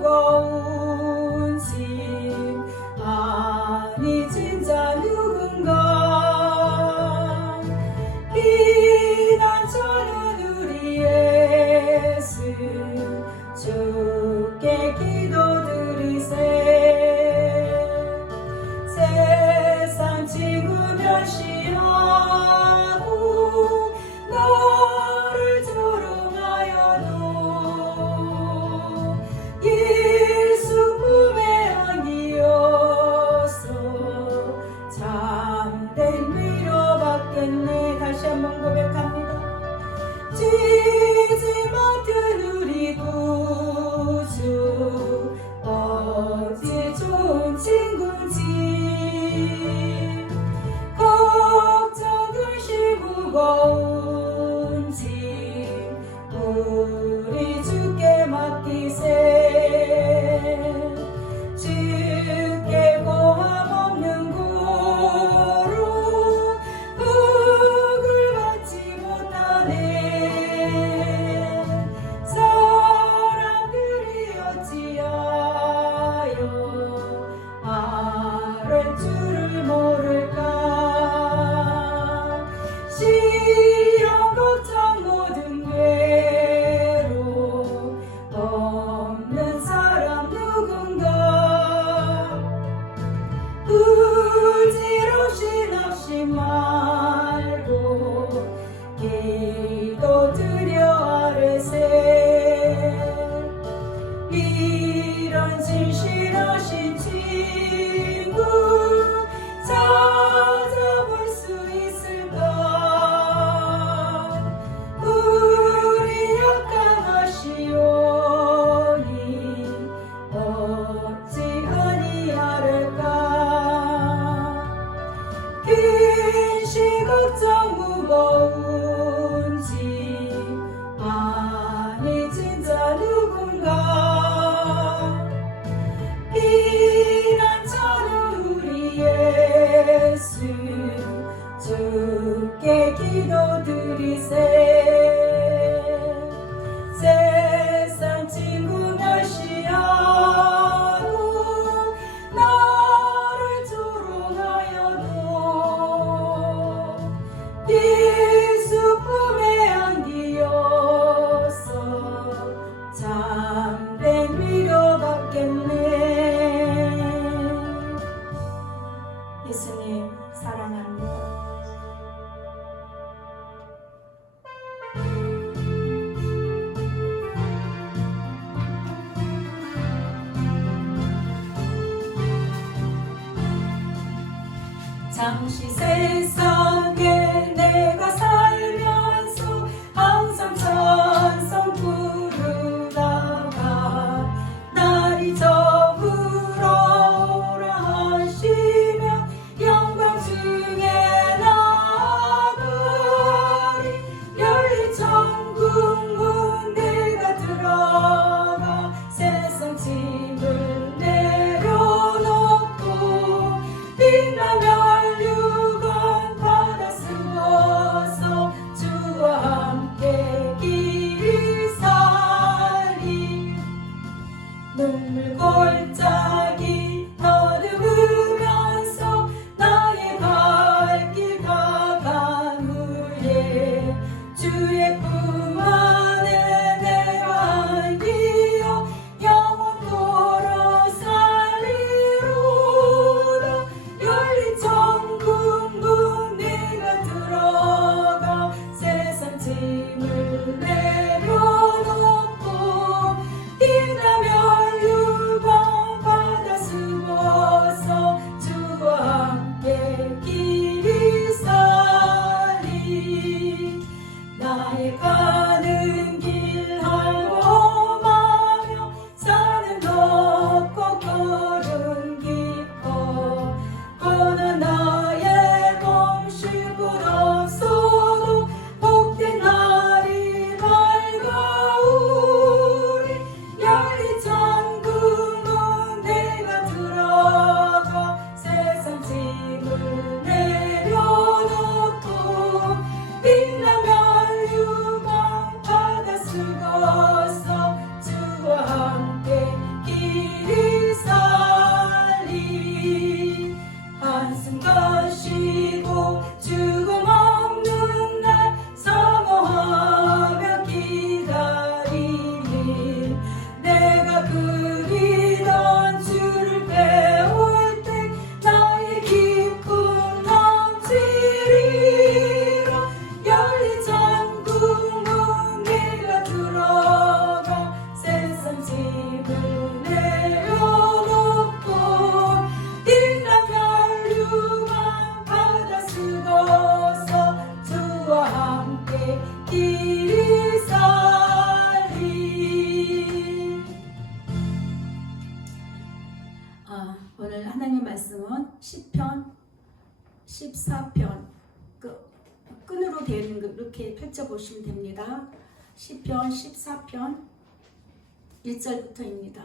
무거운 짐 아니 진짜 누군가 비난처는 우리 예수 주께 기도드리세 세상 친구 멸시하고 너를 조롱하여도 예수 품에 안기어서 참된 위로받겠네. 다시 한번 고백합니다. 지지 못한 우리 구주 어찌 좋은 친구인지 걱정 근심 무거운 짐 우리 주께 맡기세 주께 고함 없는 고로 복을 받지 못하네 사람들이 어찌하여 아랫줄을 모를까 시험 걱정 모든 괴로 없는 사람 누군가 부질없이 낙심 말고 기도드려 아뢰세 이런 진실하신 친구 찾아볼 수 있을까 우리 약강하시오니 어찌 아니하를까 근심 걱정 무거운 짐 아니 진짜 누군가 비난처는 우리 예수 주께 기도드리세 세상 친구 멸시하고 나를 조롱하여도 예수 품에 안기어서 참된 위로받겠네. 예수님 사랑합니다. 잠시 세상에 내가 살면서 항상 찬송 부르다가 날이 저물어 오라 하시며 영광 중에 나가리 열린 천국 문 내가 들어가 세상 짐을 내려놓고 빛나며 눈물 골짜기 더듬으면서 나의 발길 다간 후에 주의 품 안에 내가 안기어 영원토록 살리로다 열린 천국 문 내가 들어가 세상 짐을 내려놓고 빛나며 받아 말씀은 시편 14편 끈으로 되는 거 이렇게 펼쳐보시면 됩니다. 시편 14편 1절부터입니다.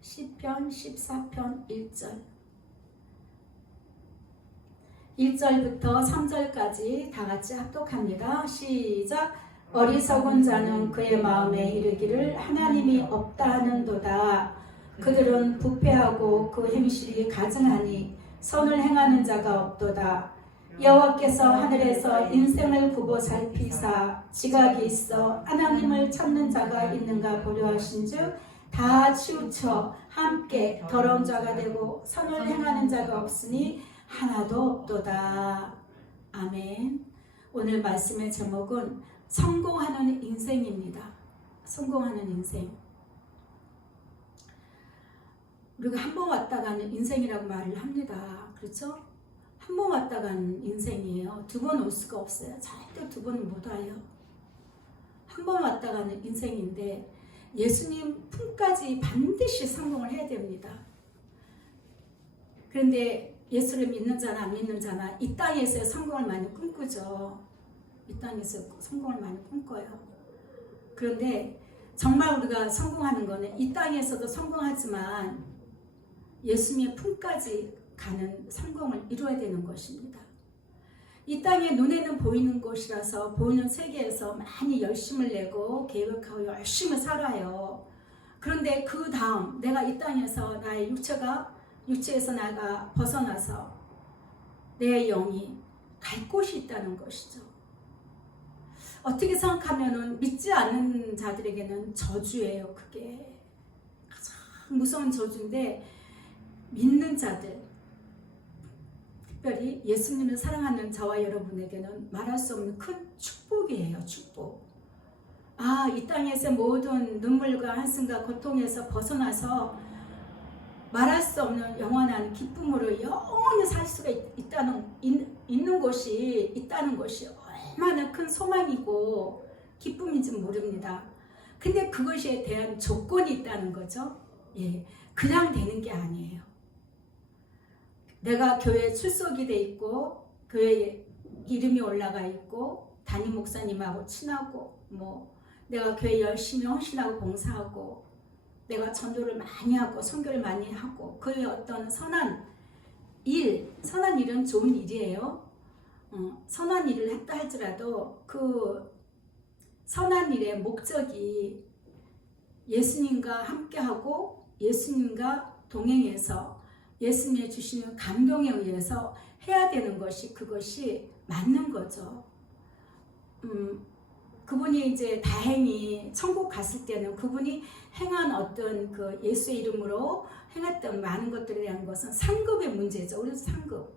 시편 14편 1절 1절부터 3절까지 다 같이 합독합니다. 시작. 어리석은 자는 그의 마음에 이르기를 하나님이 없다 하는도다. 그들은 부패하고 그 행실이 가증하니 선을 행하는 자가 없도다. 여호와께서 하늘에서 인생을 굽어 살피사 지각이 있어 하나님을 찾는 자가 있는가 보려 하신즉 다 치우쳐 함께 더러운 자가 되고 선을 행하는 자가 없으니 하나도 없도다. 아멘. 오늘 말씀의 제목은 성공하는 인생입니다. 성공하는 인생. 우리가 한 번 왔다 가는 인생이라고 말을 합니다. 그렇죠? 한 번 왔다 가는 인생이에요. 두 번 올 수가 없어요. 절대 두 번은 못 와요. 한 번 왔다 가는 인생인데 예수님 품까지 반드시 성공을 해야 됩니다. 그런데 예수를 믿는 자나 안 믿는 자나 이 땅에서 성공을 많이 꿈꾸죠. 이 땅에서 성공을 많이 꿈꿔요. 그런데 정말 우리가 성공하는 거는 이 땅에서도 성공하지만 예수님의 품까지 가는 성공을 이루어야 되는 것입니다. 이 땅에 눈에는 보이는 곳이라서 보이는 세계에서 많이 열심을 내고 계획하고 열심히 살아요. 그런데 그 다음 내가 이 땅에서 나의 육체에서 내가 벗어나서 내 영이 갈 곳이 있다는 것이죠. 어떻게 생각하면은 믿지 않는 자들에게는 저주예요. 그게 가장 무서운 저주인데 믿는 자들, 특별히 예수님을 사랑하는 저와 여러분에게는 말할 수 없는 큰 축복이에요. 축복. 이 땅에서 모든 눈물과 한숨과 고통에서 벗어나서 말할 수 없는 영원한 기쁨으로 영원히 살 수가 있는 곳이 있다는 것이 얼마나 큰 소망이고 기쁨인지 모릅니다. 근데 그것에 대한 조건이 있다는 거죠. 예, 그냥 되는 게 아니에요. 내가 교회에 출석이 돼 있고 교회에 이름이 올라가 있고 담임 목사님하고 친하고 내가 교회 열심히 헌신하고 봉사하고 내가 전도를 많이 하고 선교를 많이 하고 그의 어떤 선한 일은 좋은 일이에요. 선한 일을 했다 할지라도 그 선한 일의 목적이 예수님과 함께하고 예수님과 동행해서 예수님이 주시는 감동에 의해서 해야 되는 것이 그것이 맞는 거죠. 그분이 이제 다행히 천국 갔을 때는 그분이 행한 어떤 그 예수의 이름으로 행했던 많은 것들에 대한 것은 상급의 문제죠. 우리 상급.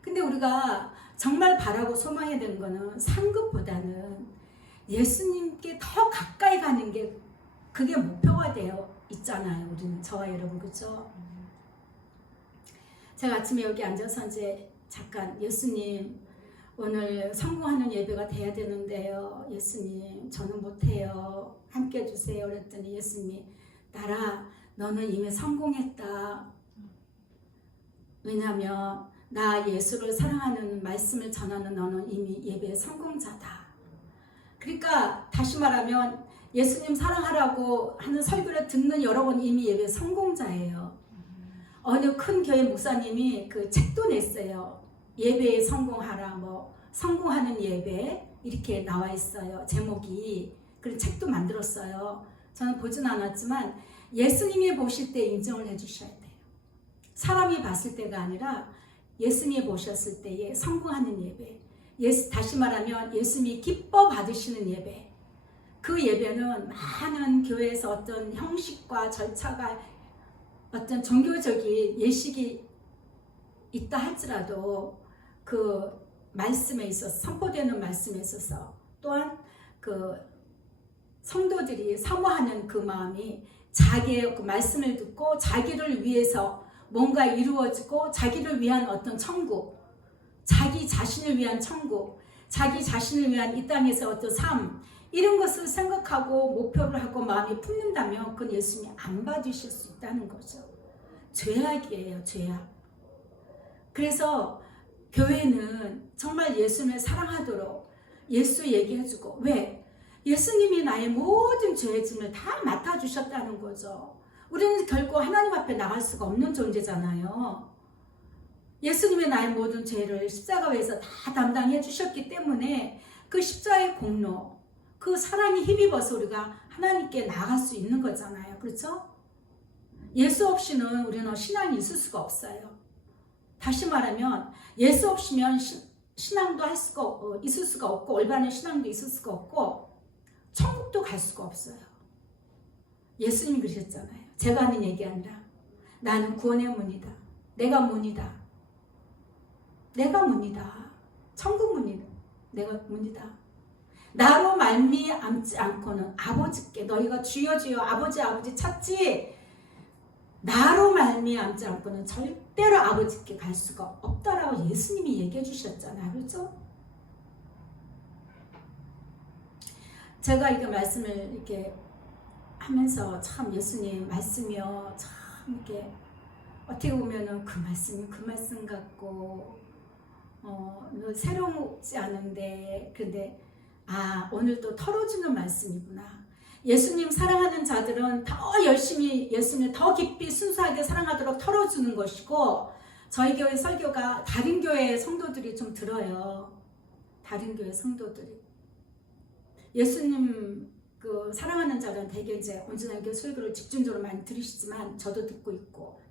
근데 우리가 정말 바라고 소망해야 되는 거는 상급보다는 예수님께 더 가까이 가는 게 그게 목표가 되어 있잖아요. 우리는 저와 여러분 그렇죠? 제가 아침에 여기 앉아서 이제 잠깐 예수님 오늘 성공하는 예배가 돼야 되는데요. 예수님 저는 못해요. 함께 해주세요. 그랬더니 예수님이 나라 너는 이미 성공했다. 왜냐하면 나 예수를 사랑하는 말씀을 전하는 너는 이미 예배의 성공자다. 그러니까 다시 말하면 예수님 사랑하라고 하는 설교를 듣는 여러분 이미 예배 성공자예요. 어느 큰 교회 목사님이 그 책도 냈어요. 예배에 성공하라, 성공하는 예배 이렇게 나와 있어요. 제목이. 그런 책도 만들었어요. 저는 보진 않았지만 예수님이 보실 때 인정을 해주셔야 돼요. 사람이 봤을 때가 아니라 예수님이 보셨을 때에 성공하는 예배. 다시 말하면 예수님이 기뻐 받으시는 예배. 그 예배는 많은 교회에서 어떤 형식과 절차가 어떤 종교적인 예식이 있다 할지라도 그 말씀에 있어서 선포되는 말씀에 있어서 또한 그 성도들이 사모하는 그 마음이 자기의 그 말씀을 듣고 자기를 위해서 뭔가 이루어지고 자기를 위한 어떤 천국, 자기 자신을 위한 천국, 자기 자신을 위한 이 땅에서 어떤 삶 이런 것을 생각하고 목표를 하고 마음이 품는다면 그건 예수님이 안 받으실 수 있다는 거죠. 죄악이에요, 죄악. 그래서 교회는 정말 예수님을 사랑하도록 예수 얘기해주고, 왜? 예수님이 나의 모든 죄의 짐을 다 맡아주셨다는 거죠. 우리는 결코 하나님 앞에 나갈 수가 없는 존재잖아요. 예수님이 나의 모든 죄를 십자가에서 다 담당해 주셨기 때문에 그 십자가의 공로, 그 사랑이 힘입어서 우리가 하나님께 나아갈 수 있는 거잖아요. 그렇죠? 예수 없이는 우리는 신앙이 있을 수가 없어요. 다시 말하면 예수 없이면 신앙도 있을 수가 없고, 올바른 신앙도 있을 수가 없고, 천국도 갈 수가 없어요. 예수님이 그러셨잖아요. 제가 하는 얘기 아니라 나는 구원의 문이다. 내가 문이다. 내가 문이다. 천국 문이다. 내가 문이다. 나로 말미암지 않고는 아버지께, 너희가 주여 주여 아버지 아버지 찾지, 나로 말미암지 않고는 절대로 아버지께 갈 수가 없다라고 예수님이 얘기해 주셨잖아요. 그렇죠? 제가 이렇게 말씀을 이렇게 하면서 참 예수님 말씀이요, 참 이렇게 어떻게 보면은 그 말씀 같고 새롭지 않은데, 근데 오늘 또 털어주는 말씀이구나. 예수님 사랑하는 자들은 더 열심히 예수님을 더 깊이 순수하게 사랑하도록 털어주는 것이고, 저희 교회 설교가 다른 교회 성도들이 좀 들어요. 다른 교회 성도들이 예수님 그 사랑하는 자는 되게 이제 온전한 교회 설교를 집중적으로 많이 들으시지만, 저도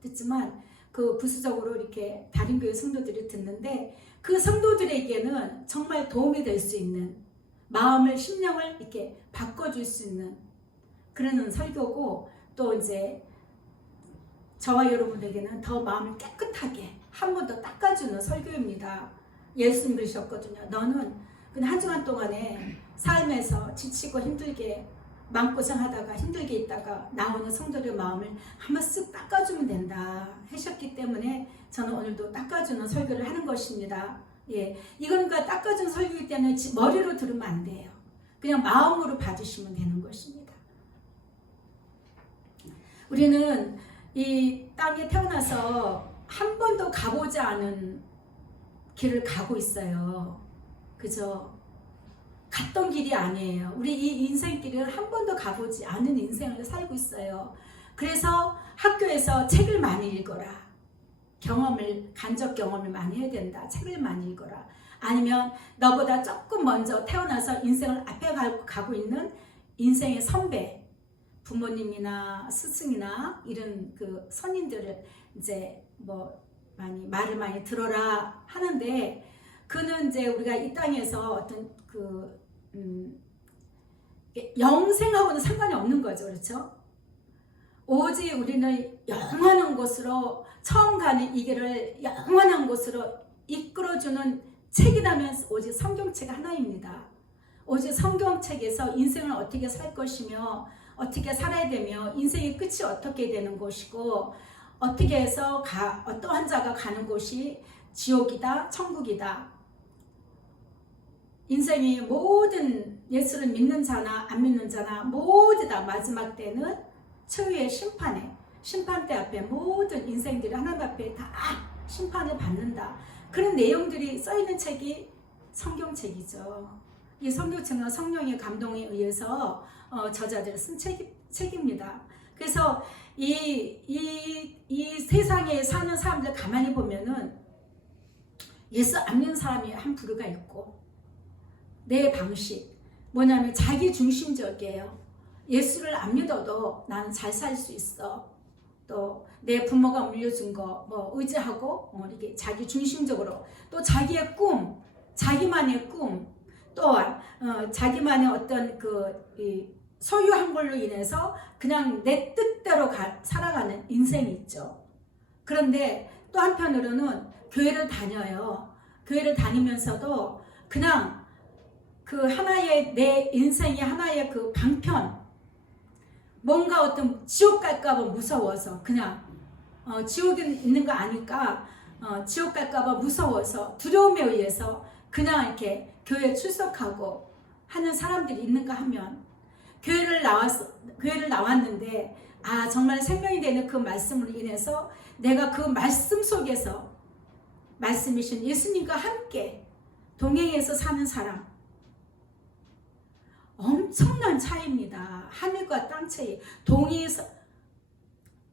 듣지만 그 부수적으로 이렇게 다른 교회 성도들이 듣는데, 그 성도들에게는 정말 도움이 될 수 있는, 마음을 심령을 이렇게 바꿔줄 수 있는 그런 설교고, 또 이제 저와 여러분에게는 더 마음을 깨끗하게 한 번 더 닦아주는 설교입니다. 예수님 그러셨거든요. 너는 그냥 한 주간 동안에 삶에서 지치고 힘들게 마음고생하다가 힘들게 있다가 나오는 성도의 마음을 한번 쓱 닦아주면 된다 하셨기 때문에 저는 오늘도 닦아주는 설교를 하는 것입니다. 예, 이건 그러니까 닦아준 설교이기 때문에 머리로 들으면 안 돼요. 그냥 마음으로 봐주시면 되는 것입니다. 우리는 이 땅에 태어나서 한 번도 가보지 않은 길을 가고 있어요. 그죠? 갔던 길이 아니에요. 우리 이 인생길을 한 번도 가보지 않은 인생을 살고 있어요. 그래서 학교에서 책을 많이 읽어라. 간접 경험을 많이 해야 된다. 책을 많이 읽어라. 아니면 너보다 조금 먼저 태어나서 인생을 앞에 가고 있는 인생의 선배, 부모님이나 스승이나 이런 그 선인들을 이제 말을 많이 들어라 하는데, 그는 이제 우리가 이 땅에서 어떤 영생하고는 상관이 없는 거죠. 그렇죠? 오직 우리는 영원한 곳으로, 처음 가는 이 길을 영원한 곳으로 이끌어주는 책이라면 오직 성경책 하나입니다. 오직 성경책에서 인생을 어떻게 살 것이며 어떻게 살아야 되며 인생의 끝이 어떻게 되는 것이고, 어떻게 해서 어떠한 자가 가는 곳이 지옥이다 천국이다, 인생의 모든 예수를 믿는 자나 안 믿는 자나 모두 다 마지막 때는 최후의 심판대 앞에 모든 인생들이 하나님 앞에 다 심판을 받는다. 그런 내용들이 써있는 책이 성경책이죠. 이 성경책은 성령의 감동에 의해서 저자들이 쓴 책입니다. 그래서 이 세상에 사는 사람들 가만히 보면은 예수 안 믿는 사람이 한 부류가 있고, 내 방식 뭐냐면 자기 중심적이에요. 예수를 안 믿어도 나는 잘 살 수 있어. 또 내 부모가 물려준 거 의지하고 이렇게 자기 중심적으로, 또 자기의 꿈, 자기만의 꿈, 또한 자기만의 어떤 소유한 걸로 인해서 그냥 내 뜻대로 살아가는 인생이 있죠. 그런데 또 한편으로는 교회를 다녀요. 교회를 다니면서도 그냥 내 인생의 하나의 그 방편, 뭔가 어떤 지옥 갈까봐 무서워서, 그냥 지옥에 있는 거 아니까 지옥 갈까봐 무서워서 두려움에 의해서 그냥 이렇게 교회에 출석하고 하는 사람들이 있는가 하면 교회를 나왔는데 정말 생명이 되는 그 말씀으로 인해서 내가 그 말씀 속에서 말씀이신 예수님과 함께 동행해서 사는 사람, 엄청난 차이입니다. 하늘과 땅 차이. 동이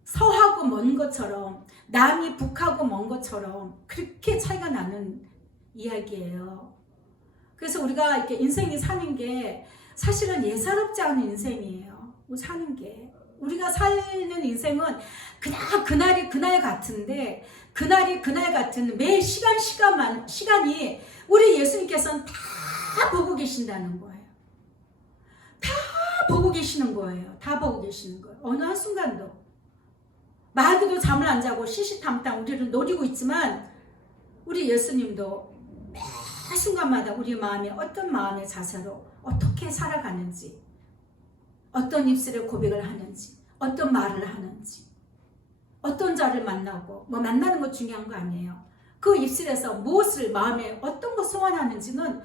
서하고 먼 것처럼, 남이 북하고 먼 것처럼 그렇게 차이가 나는 이야기예요. 그래서 우리가 이렇게 인생이 사는 게 사실은 예사롭지 않은 인생이에요. 사는 게. 우리가 사는 인생은 그냥 그날이 그날 같은데, 그날이 그날 같은 매 시간이 우리 예수님께서는 다 보고 계신다는 거예요. 다 보고 계시는 거예요. 다 보고 계시는 거예요. 어느 한순간도. 마귀도 잠을 안 자고 시시탐탐 우리를 노리고 있지만 우리 예수님도 매 순간마다 우리 마음이 어떤 마음의 자세로 어떻게 살아가는지, 어떤 입술에 고백을 하는지, 어떤 말을 하는지, 어떤 자를 만나고, 만나는 것 중요한 거 아니에요. 그 입술에서 무엇을, 마음에 어떤 거 소원하는지는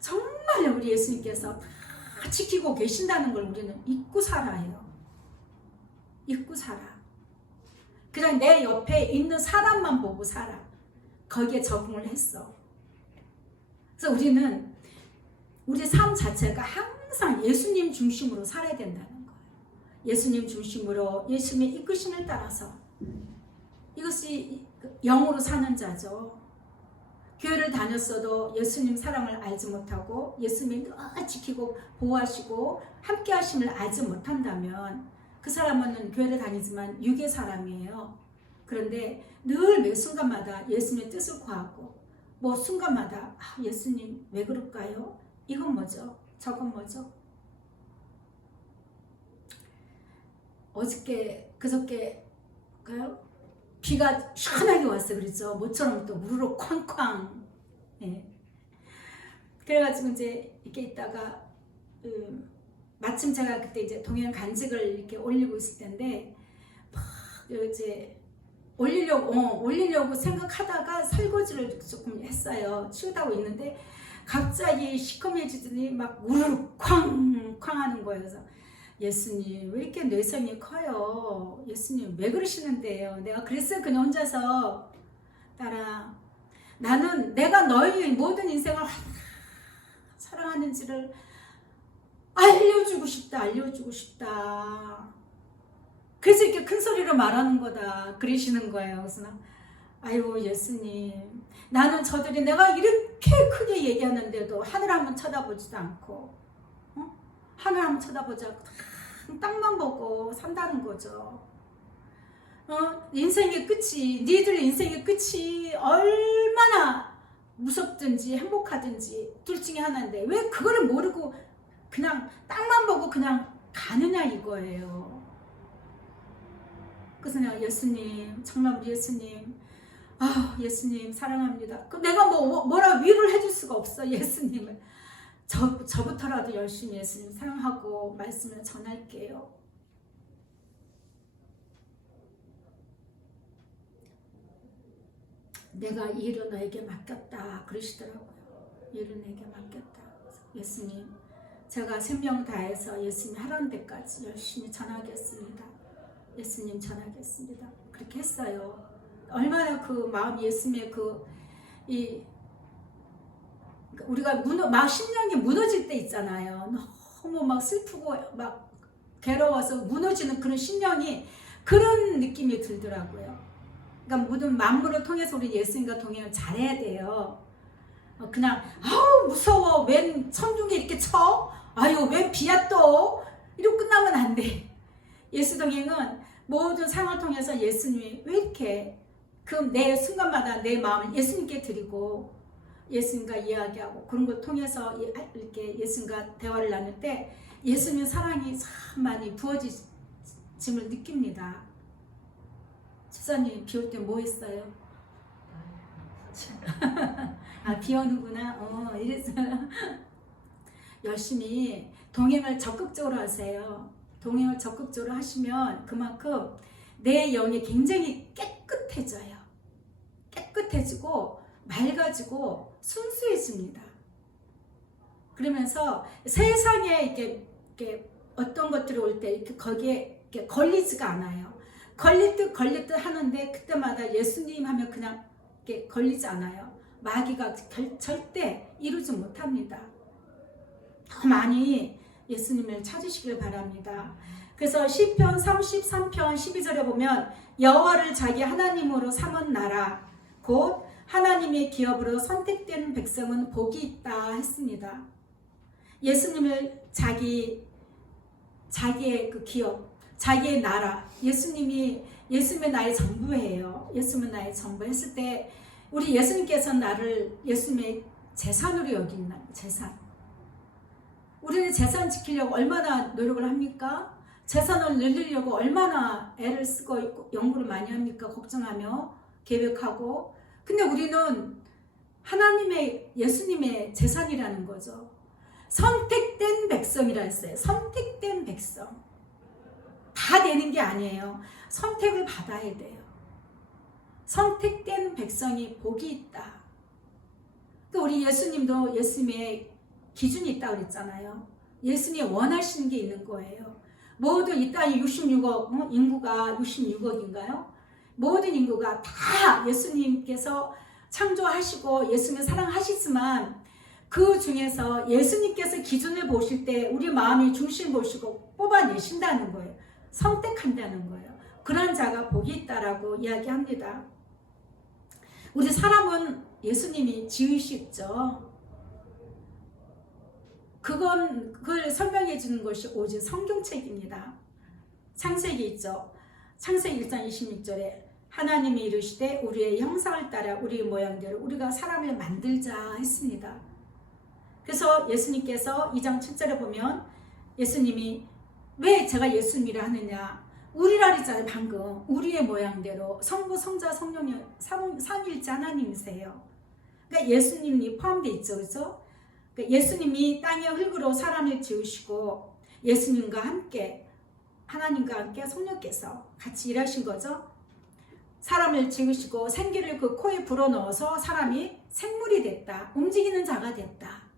정말 우리 예수님께서 다 지키고 계신다는 걸 우리는 잊고 살아요. 잊고 살아. 그냥 내 옆에 있는 사람만 보고 살아. 거기에 적응을 했어. 그래서 우리는 우리 삶 자체가 항상 예수님 중심으로 살아야 된다는 거예요. 예수님 중심으로, 예수님의 이끄심을 따라서. 이것이 영으로 사는 자죠. 교회를 다녔어도 예수님 사랑을 알지 못하고 예수님이 늘 지키고 보호하시고 함께 하심을 알지 못한다면 그 사람은 교회를 다니지만 육의 사람이에요. 그런데 늘 매 순간마다 예수님의 뜻을 구하고 순간마다 예수님 왜 그럴까요? 이건 뭐죠? 저건 뭐죠? 그저께가요? 비가 시원하게 왔어요. 그렇죠? 모처럼 또 무르르 쾅쾅. 예. 그래가지고 이제 이렇게 있다가 마침 제가 그때 이제 동행 간직을 이렇게 올리고 있을 텐데 막 이제 올리려고 생각하다가 설거지를 조금 했어요. 치우다고 있는데 갑자기 시커매지더니 막 우르르 쾅쾅 하는 거예요. 그래서 예수님 왜 이렇게 뇌성이 커요? 예수님 왜 그러시는데요? 내가 그랬어요. 그냥 혼자서. 딸아, 나는 내가 너의 모든 인생을 사랑하는지를 알려주고 싶다. 그래서 이렇게 큰 소리로 말하는 거다. 그러시는 거예요. 그래서 아이고 예수님, 나는 저들이 내가 이렇게 크게 얘기하는데도 하늘 한번 쳐다보지도 않고 하늘 한번 쳐다보지 않고 땅만 보고 산다는 거죠. 인생의 끝이, 니들 인생의 끝이 얼마나 무섭든지 행복하든지 둘 중에 하나인데 왜 그거를 모르고 그냥 땅만 보고 그냥 가느냐 이거예요. 그래서 내가 예수님, 정말 우리 예수님, 예수님 사랑합니다. 그럼 내가 뭐라 위로를 해줄 수가 없어. 예수님을 저부터라도 열심히 예수님 사랑하고 말씀을 전할게요. 내가 이 일을 너에게 맡겼다 그러시더라고요. 이 일을 내게 맡겼다. 예수님, 제가 생명 다해서 예수님 하라는 데까지 열심히 전하겠습니다. 예수님 전하겠습니다. 그렇게 했어요. 얼마나 그 마음, 예수님의 우리가 심령이 무너질 때 있잖아요. 너무 막 슬프고 막 괴로워서 무너지는 그런 심령이, 그런 느낌이 들더라고요. 그러니까 모든 만물을 통해서 우리 예수님과 동행을 잘해야 돼요. 그냥 무서워, 웬 천둥이 이렇게 쳐? 웬 비야 또? 이러고 끝나면 안 돼. 예수 동행은 모든 상황을 통해서 예수님이 왜 이렇게 내 순간마다 내 마음을 예수님께 드리고 예수님과 이야기하고 그런 걸 통해서 이렇게 예수님과 대화를 나눌 때 예수님의 사랑이 참 많이 부어짐을 느낍니다. 집사님 비 올 때 뭐 했어요? 비 오는구나. 이랬어요. 열심히 동행을 적극적으로 하세요. 동행을 적극적으로 하시면 그만큼 내 영이 굉장히 깨끗해져요. 깨끗해지고 맑아지고 순수해집니다. 그러면서 세상에 이렇게 어떤 것들이 올 때 이렇게 거기에 이렇게 걸리지가 않아요. 걸릴 듯 하는데 그때마다 예수님 하면 그냥 이렇게 걸리지 않아요. 마귀가 절대 이루지 못합니다. 더 많이 예수님을 찾으시길 바랍니다. 그래서 시편 33편 12절에 보면 여호와를 자기 하나님으로 삼은 나라 곧 하나님의 기업으로 선택된 백성은 복이 있다 했습니다. 예수님을 자기의 그 기업, 자기의 나라, 예수님의 나의 전부예요. 예수님은 나의 전부 했을 때 우리 예수님께서는 나를 예수님의 재산으로 여기는 재산. 우리는 재산 지키려고 얼마나 노력을 합니까? 재산을 늘리려고 얼마나 애를 쓰고 있고 연구를 많이 합니까? 걱정하며 계획하고. 근데 우리는 하나님의 예수님의 재산이라는 거죠. 선택된 백성이라 했어요. 선택된 백성. 다 되는 게 아니에요. 선택을 받아야 돼요. 선택된 백성이 복이 있다. 또 우리 예수님도 예수님의 기준이 있다고 그랬잖아요. 예수님이 원하시는 게 있는 거예요. 모두 이 땅에 66억, 인구가 66억인가요? 모든 인구가 다 예수님께서 창조하시고 예수님을 사랑하시지만 그 중에서 예수님께서 기준을 보실 때 우리 마음의 중심 보시고 뽑아내신다는 거예요. 선택한다는 거예요. 그런 자가 복이 있다라고 이야기합니다. 우리 사람은 예수님이 지으셨죠. 그걸 설명해 주는 것이 오직 성경책입니다. 창세기 있죠. 창세기 1장 26절에 하나님이 이르시되 우리의 형상을 따라 우리의 모양대로 우리가 사람을 만들자 했습니다. 그래서 예수님께서 2장 7절에 보면 예수님이 왜 제가 예수님이라 하느냐, 우리라 그랬잖아요. 방금 우리의 모양대로 성부 성자 성령이 삼위일체 하나님이세요. 그러니까 예수님이 포함되어 있죠. 그렇죠? 그러니까 예수님이 땅의 흙으로 사람을 지으시고 예수님과 함께 하나님과 함께 성령께서 같이 일하신 거죠. 사람을 지으시고 생기를 그 코에 불어넣어서 사람이 생물이 됐다. 움직이는 자가 됐다.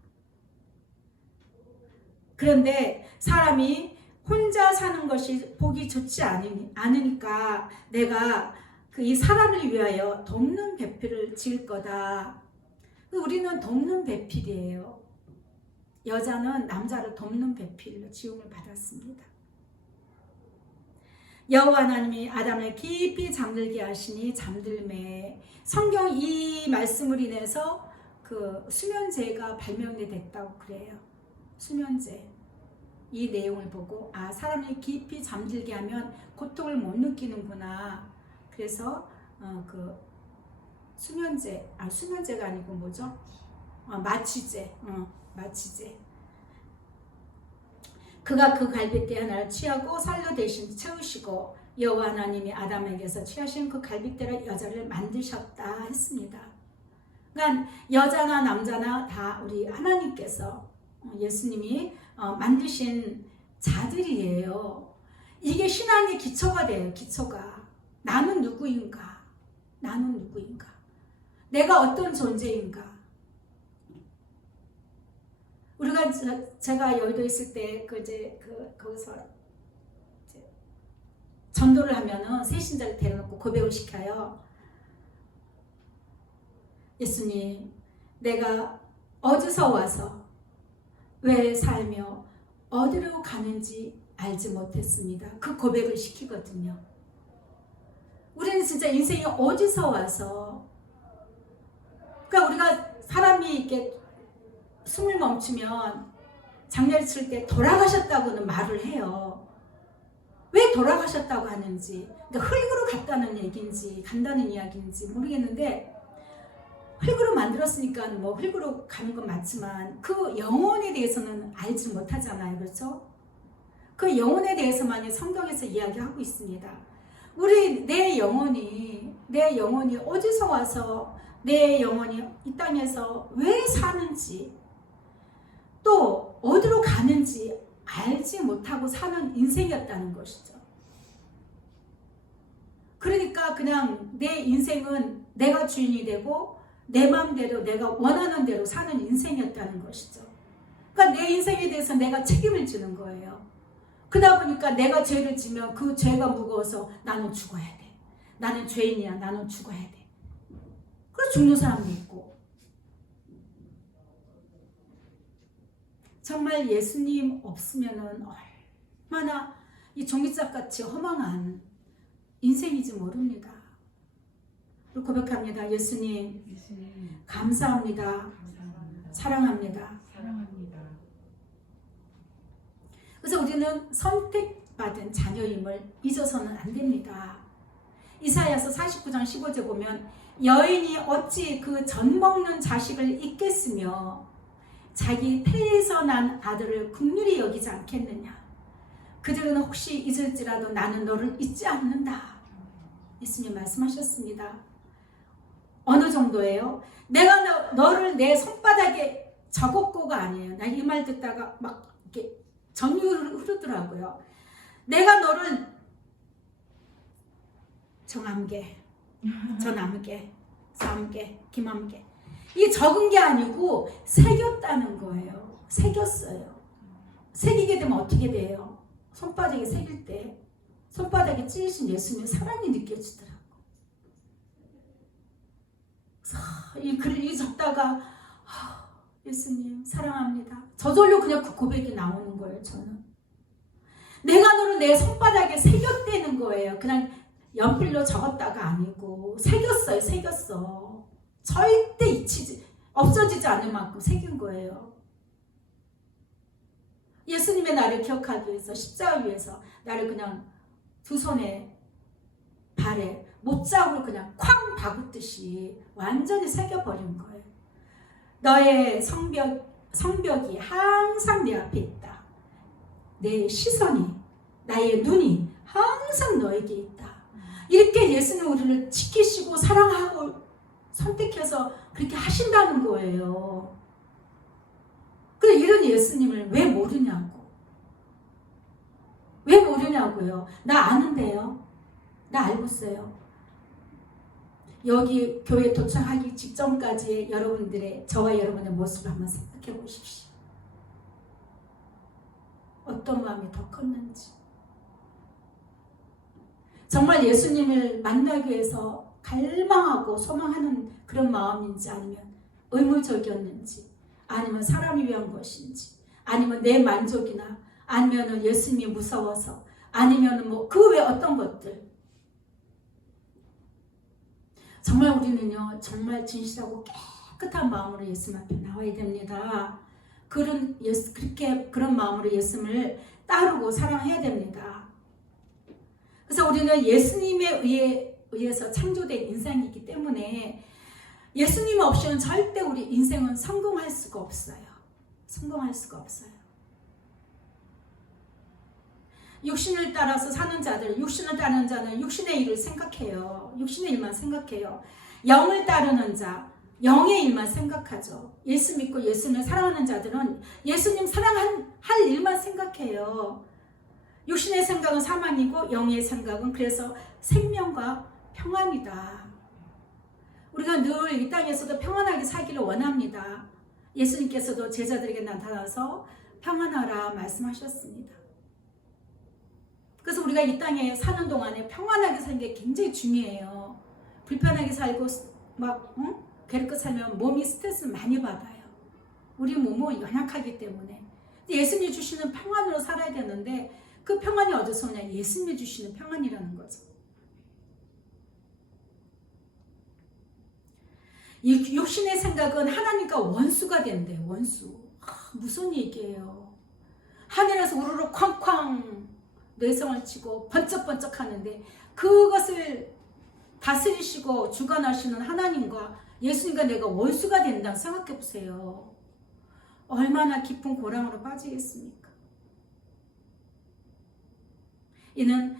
그런데 사람이 혼자 사는 것이 보기 좋지 않으니까 내가 이 사람을 위하여 돕는 배필을 지을 거다. 우리는 돕는 배필이에요. 여자는 남자를 돕는 배필로 지음을 받았습니다. 여호와 하나님이 아담을 깊이 잠들게 하시니 잠들매. 성경 이 말씀을 인해서 그 수면제가 발명됐다고 그래요. 수면제. 이 내용을 보고 사람이 깊이 잠들게 하면 고통을 못 느끼는구나. 그래서 그 수면제가 아니고 뭐죠? 마취제. 마취제. 그가 그 갈빗대 하나를 취하고 살로 대신 채우시고 여호와 하나님이 아담에게서 취하신 그 갈빗대로 여자를 만드셨다 했습니다. 그러니까 여자나 남자나 다 우리 하나님께서 예수님이 만드신 자들이에요. 이게 신앙의 기초가 돼요. 기초가. 나는 누구인가? 나는 누구인가? 내가 어떤 존재인가? 우리가 제가 여의도에 있을 때 거기서 전도를 하면은 새신자를 데려놓고 고백을 시켜요. 예수님, 내가 어디서 와서 왜 살며 어디로 가는지 알지 못했습니다. 그 고백을 시키거든요. 우리는 진짜 인생이 어디서 와서, 그러니까 우리가 사람이 이렇게 숨을 멈추면 장례를 칠 때 돌아가셨다고는 말을 해요. 왜 돌아가셨다고 하는지, 그러니까 흙으로 갔다는 얘기인지 간다는 이야기인지 모르겠는데, 흙으로 만들었으니까 뭐 흙으로 가는 건 맞지만 그 영혼에 대해서는 알지 못하잖아요. 그렇죠? 그 영혼에 대해서만 성경에서 이야기하고 있습니다. 내 영혼이 어디서 와서 내 영혼이 이 땅에서 왜 사는지 또 어디로 가는지 알지 못하고 사는 인생이었다는 것이죠. 그러니까 그냥 내 인생은 내가 주인이 되고 내 마음대로 내가 원하는 대로 사는 인생이었다는 것이죠. 그러니까 그러니까 내 인생에 대해서 내가 책임을 지는 거예요. 그러다 보니까 내가 죄를 지면 그 죄가 무거워서 나는 죽어야 돼. 나는 죄인이야. 나는 죽어야 돼. 그래서 죽는 사람도 있고. 정말 예수님 없으면은 얼마나 이 종이짝같이 허망한 인생이지 모릅니다. 고백합니다. 예수님, 감사합니다. 감사합니다. 사랑합니다. 사랑합니다. 그래서 우리는 선택받은 자녀임을 잊어서는 안 됩니다. 이사야서 49장 15절 보면 여인이 어찌 그 젖 먹는 자식을 잊겠으며 자기 태에서 난 아들을 긍휼히 여기지 않겠느냐. 그들은 혹시 잊을지라도 나는 너를 잊지 않는다. 예수님 말씀하셨습니다. 어느 정도예요? 내가 너를 내 손바닥에 적었고가 아니에요. 나 이 말 듣다가 막 이렇게 전율이 흐르더라고요. 내가 너를 정암계, 전암계, 삼계, 김암계 이 적은 게 아니고 새겼다는 거예요. 새겼어요. 새기게 되면 어떻게 돼요? 손바닥에 새길 때 손바닥에 찢으신 예수님의 사랑이 느껴지더라고요. 이 글을 적다가 예수님 사랑합니다. 저절로 그냥 그 고백이 나오는 거예요. 저는 내가 너를 내 손바닥에 새겼다는 거예요. 그냥 연필로 적었다가 아니고 새겼어요. 새겼어. 절대 잊히지 없어지지 않을 만큼 새긴 거예요. 예수님의 나를 기억하기 위해서 십자가 위에서 나를 그냥 두 손에 발에 못자국을 그냥 쾅 박았듯이 완전히 새겨버린 거예요. 너의 성벽이 항상 내 앞에 있다. 내 시선이, 나의 눈이 항상 너에게 있다. 이렇게 예수는 우리를 지키시고 사랑하고 선택해서 그렇게 하신다는 거예요. 근데 이런 예수님을 왜 모르냐고. 왜 모르냐고요. 나 아는데요. 나 알고 있어요. 여기 교회 도착하기 직전까지 여러분들의 저와 여러분의 모습을 한번 생각해 보십시오. 어떤 마음이 더 컸는지. 정말 예수님을 만나기 위해서 갈망하고 소망하는 그런 마음인지 아니면 의무적이었는지 아니면 사람을 위한 것인지 아니면 내 만족이나 아니면 예수님이 무서워서 아니면 뭐 그 외 어떤 것들. 정말 우리는요, 정말 진실하고 깨끗한 마음으로 예수님 앞에 나와야 됩니다. 그런 마음으로 예수님을 따르고 사랑해야 됩니다. 그래서 우리는 예수님에 의해서 창조된 인생이기 때문에 예수님 없이는 절대 우리 인생은 성공할 수가 없어요. 성공할 수가 없어요. 육신을 따라서 사는 자들, 육신을 따르는 자는 육신의 일을 생각해요. 육신의 일만 생각해요. 영을 따르는 자, 영의 일만 생각하죠. 예수 믿고 예수님을 사랑하는 자들은 예수님 사랑할 일만 생각해요. 육신의 생각은 사망이고 영의 생각은 그래서 생명과 평안이다. 우리가 늘 이 땅에서도 평안하게 살기를 원합니다. 예수님께서도 제자들에게 나타나서 평안하라 말씀하셨습니다. 그래서 우리가 이 땅에 사는 동안에 평안하게 사는 게 굉장히 중요해요. 불편하게 살고 막 괴롭게 살면 몸이 스트레스를 많이 받아요. 우리 몸은 연약하기 때문에. 예수님이 주시는 평안으로 살아야 되는데 그 평안이 어디서 오냐? 예수님이 주시는 평안이라는 거죠. 이 육신의 생각은 하나님과 원수가 된대요. 원수. 무슨 얘기예요. 하늘에서 우르르 쾅쾅 뇌성을 치고 번쩍번쩍 하는데 그것을 다스리시고 주관하시는 하나님과 예수님과 내가 원수가 된다고 생각해 보세요. 얼마나 깊은 고랑으로 빠지겠습니까? 이는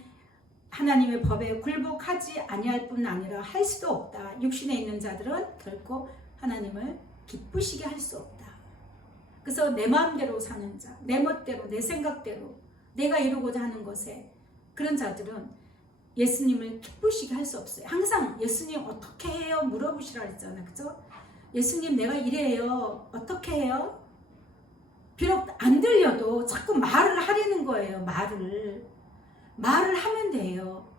하나님의 법에 굴복하지 아니할 뿐 아니라 할 수도 없다. 육신에 있는 자들은 결코 하나님을 기쁘시게 할 수 없다. 그래서 내 마음대로 사는 자, 내 멋대로, 내 생각대로 내가 이루고자 하는 것에 그런 자들은 예수님을 기쁘시게 할 수 없어요. 항상 예수님 어떻게 해요? 물어보시라 했잖아요. 그죠? 예수님 내가 이래요. 어떻게 해요? 비록 안 들려도 자꾸 말을 하려는 거예요. 말을 하면 돼요.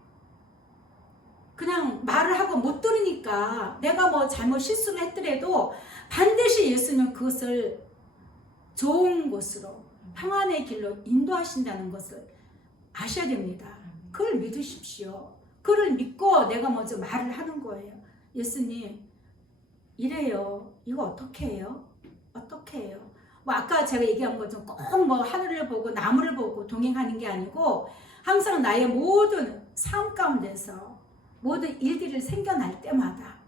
그냥 말을 하고 못 들으니까 내가 뭐 잘못 실수를 했더라도 반드시 예수님은 그것을 좋은 곳으로 평안의 길로 인도하신다는 것을 아셔야 됩니다. 그걸 믿으십시오. 그걸 믿고 내가 먼저 말을 하는 거예요. 예수님 이래요. 이거 어떻게 해요? 어떻게 해요? 뭐 아까 제가 얘기한 것처럼 꼭 뭐 하늘을 보고 나무를 보고 동행하는 게 아니고 항상 나의 모든 삶 가운데서 모든 일들이 생겨날 때마다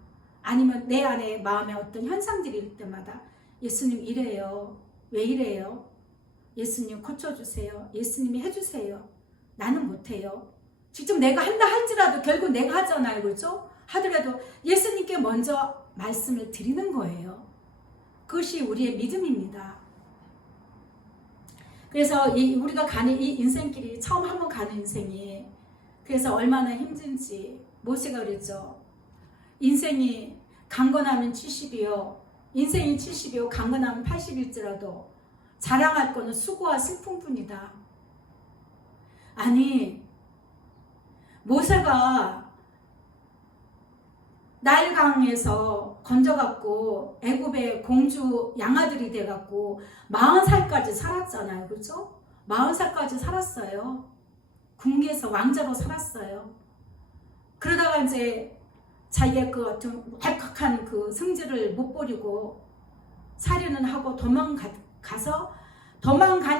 아니면 내 안에 마음에 어떤 현상들이 있을 때마다 예수님 이래요. 왜 이래요? 예수님 고쳐주세요. 예수님이 해주세요. 나는 못해요. 직접 내가 한다 할지라도 결국 내가 하잖아요. 그렇죠? 하더라도 예수님께 먼저 말씀을 드리는 거예요. 그것이 우리의 믿음입니다. 그래서 우리가 가는 이 인생길이 처음 한번 가는 인생이 그래서 얼마나 힘든지 모세가 그랬죠. 인생이 강건하면 70이요. 인생이 70이요. 강건하면 80일지라도 자랑할 거는 수고와 슬픔뿐이다. 아니 모세가 나일강에서 건져갖고 애굽의 공주 양아들이 돼갖고 40살까지 살았잖아요. 그렇죠? 40살까지 살았어요. 궁계에서 왕자로 살았어요. 그러다가 이제 자기의 그 어떤 얄팍한 그 성질을 못 버리고 살인을 하고 도망간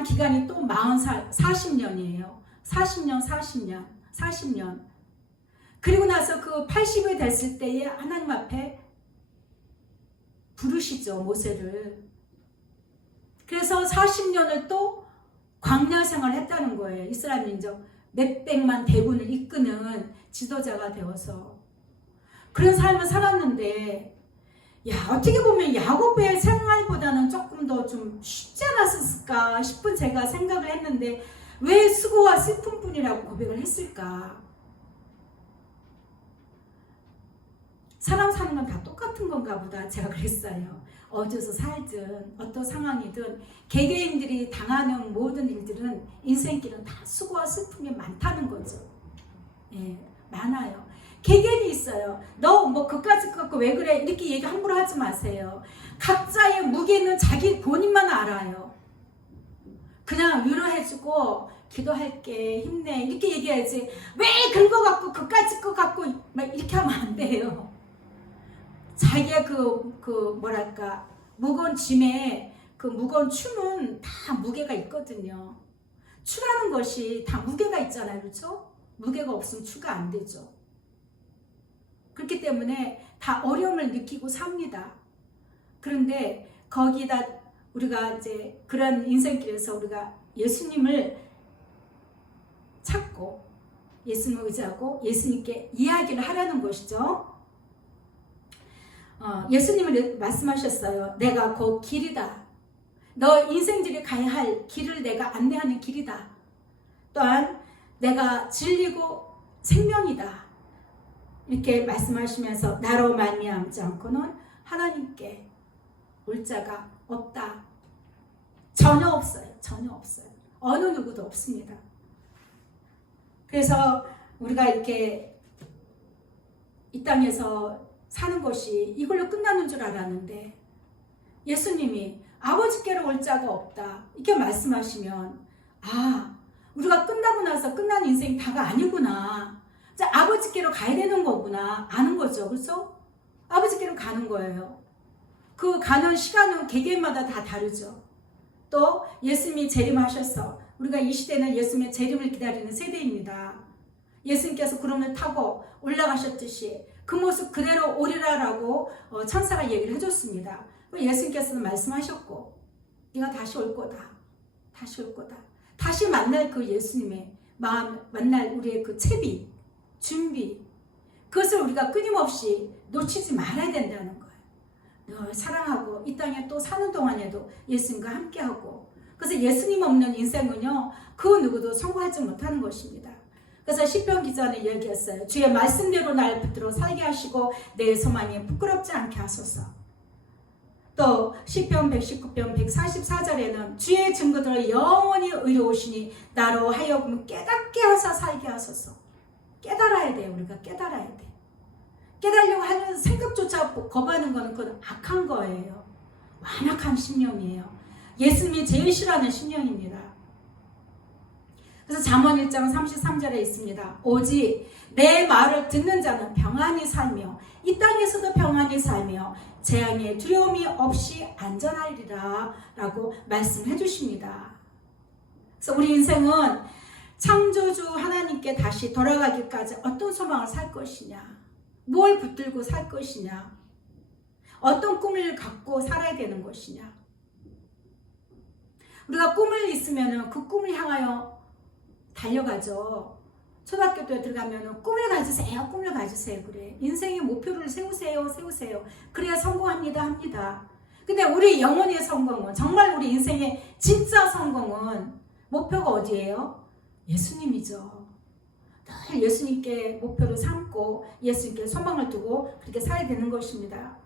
기간이 또 40살, 40년이에요. 40년. 그리고 나서 그 80이 됐을 때에 하나님 앞에 부르시죠, 모세를. 그래서 40년을 또 광야 생활을 했다는 거예요. 이스라엘 민족 몇백만 대군을 이끄는 지도자가 되어서 그런 삶을 살았는데 어떻게 보면 야곱의 생활보다는 조금 더 좀 쉽지 않았을까 싶은 제가 생각을 했는데 왜 수고와 슬픔뿐이라고 고백을 했을까? 사람 사는 건 다 똑같은 건가 보다 제가 그랬어요. 어디서 살든 어떤 상황이든 개개인들이 당하는 모든 일들은 인생길은 다 수고와 슬픔이 많다는 거죠. 예, 많아요. 개개인이 있어요. 너 뭐 그까짓 것 같고 왜 그래 이렇게 얘기 함부로 하지 마세요. 각자의 무게는 자기 본인만 알아요. 그냥 위로해주고 기도할게 힘내 이렇게 얘기해야지 왜 그런 거 같고 그까짓 것 같고 막 이렇게 하면 안 돼요. 자기의 뭐랄까 무거운 짐에 그 무거운 추는 다 무게가 있거든요. 추라는 것이 다 무게가 있잖아요. 그렇죠? 무게가 없으면 추가 안 되죠. 그렇기 때문에 다 어려움을 느끼고 삽니다. 그런데 거기다 우리가 이제 그런 인생길에서 우리가 예수님을 찾고 예수님을 의지하고 예수님께 이야기를 하라는 것이죠. 예수님은 말씀하셨어요. 내가 곧 길이다. 너 인생들이 가야 할 길을 내가 안내하는 길이다. 또한 내가 진리고 생명이다. 이렇게 말씀하시면서 나로 말미암지 않고는 하나님께 올 자가 없다. 전혀 없어요. 전혀 없어요. 어느 누구도 없습니다. 그래서 우리가 이렇게 이 땅에서 사는 것이 이걸로 끝나는 줄 알았는데 예수님이 아버지께로 올 자가 없다 이렇게 말씀하시면 우리가 끝나고 나서 끝난 인생이 다가 아니구나. 아버지께로 가야 되는 거구나 아는 거죠. 그렇죠? 아버지께로 가는 거예요. 그 가는 시간은 개개인마다 다 다르죠. 또 예수님이 재림하셔서 우리가 이 시대는 예수님의 재림을 기다리는 세대입니다. 예수님께서 구름을 타고 올라가셨듯이 그 모습 그대로 오리라라고 천사가 얘기를 해줬습니다. 예수님께서는 말씀하셨고 네가 다시 올 거다. 다시 올 거다. 다시 만날 그 예수님의 마음, 만날 우리의 그 채비, 준비 그것을 우리가 끊임없이 놓치지 말아야 된다는 거예요. 늘 사랑하고 이 땅에 또 사는 동안에도 예수님과 함께하고 그래서 예수님 없는 인생은요 그 누구도 성공하지 못하는 것입니다. 그래서 시편 기자는 얘기했어요. 주의 말씀대로 날 붙들어 살게 하시고 내 소망이 부끄럽지 않게 하소서. 또 시편 119편 144절에는 주의 증거들을 영원히 의로우시니 나로 하여금 깨닫게 하사 살게 하소서. 깨달아야 돼요. 우리가 깨달아야 돼. 깨달으려고 하는 생각조차 거부하는 거는 그건 악한 거예요. 완악한 신념이에요. 예수님이 제일 싫어하는 신념입니다. 그래서 잠언 1장 33절에 있습니다. 오직 내 말을 듣는 자는 평안히 살며 이 땅에서도 평안히 살며 재앙의 두려움이 없이 안전하리라 라고 말씀해 주십니다. 그래서 우리 인생은 창조주 하나님께 다시 돌아가기까지 어떤 소망을 살 것이냐, 뭘 붙들고 살 것이냐, 어떤 꿈을 갖고 살아야 되는 것이냐. 우리가 꿈을 있으면 그 꿈을 향하여 달려가죠. 초등학교 때 들어가면 꿈을 가지세요, 꿈을 가지세요. 그래. 인생의 목표를 세우세요, 세우세요. 그래야 성공합니다, 합니다. 근데 우리 영혼의 성공은, 정말 우리 인생의 진짜 성공은 목표가 어디예요? 예수님이죠. 늘 예수님께 목표를 삼고 예수님께 소망을 두고 그렇게 살아야 되는 것입니다.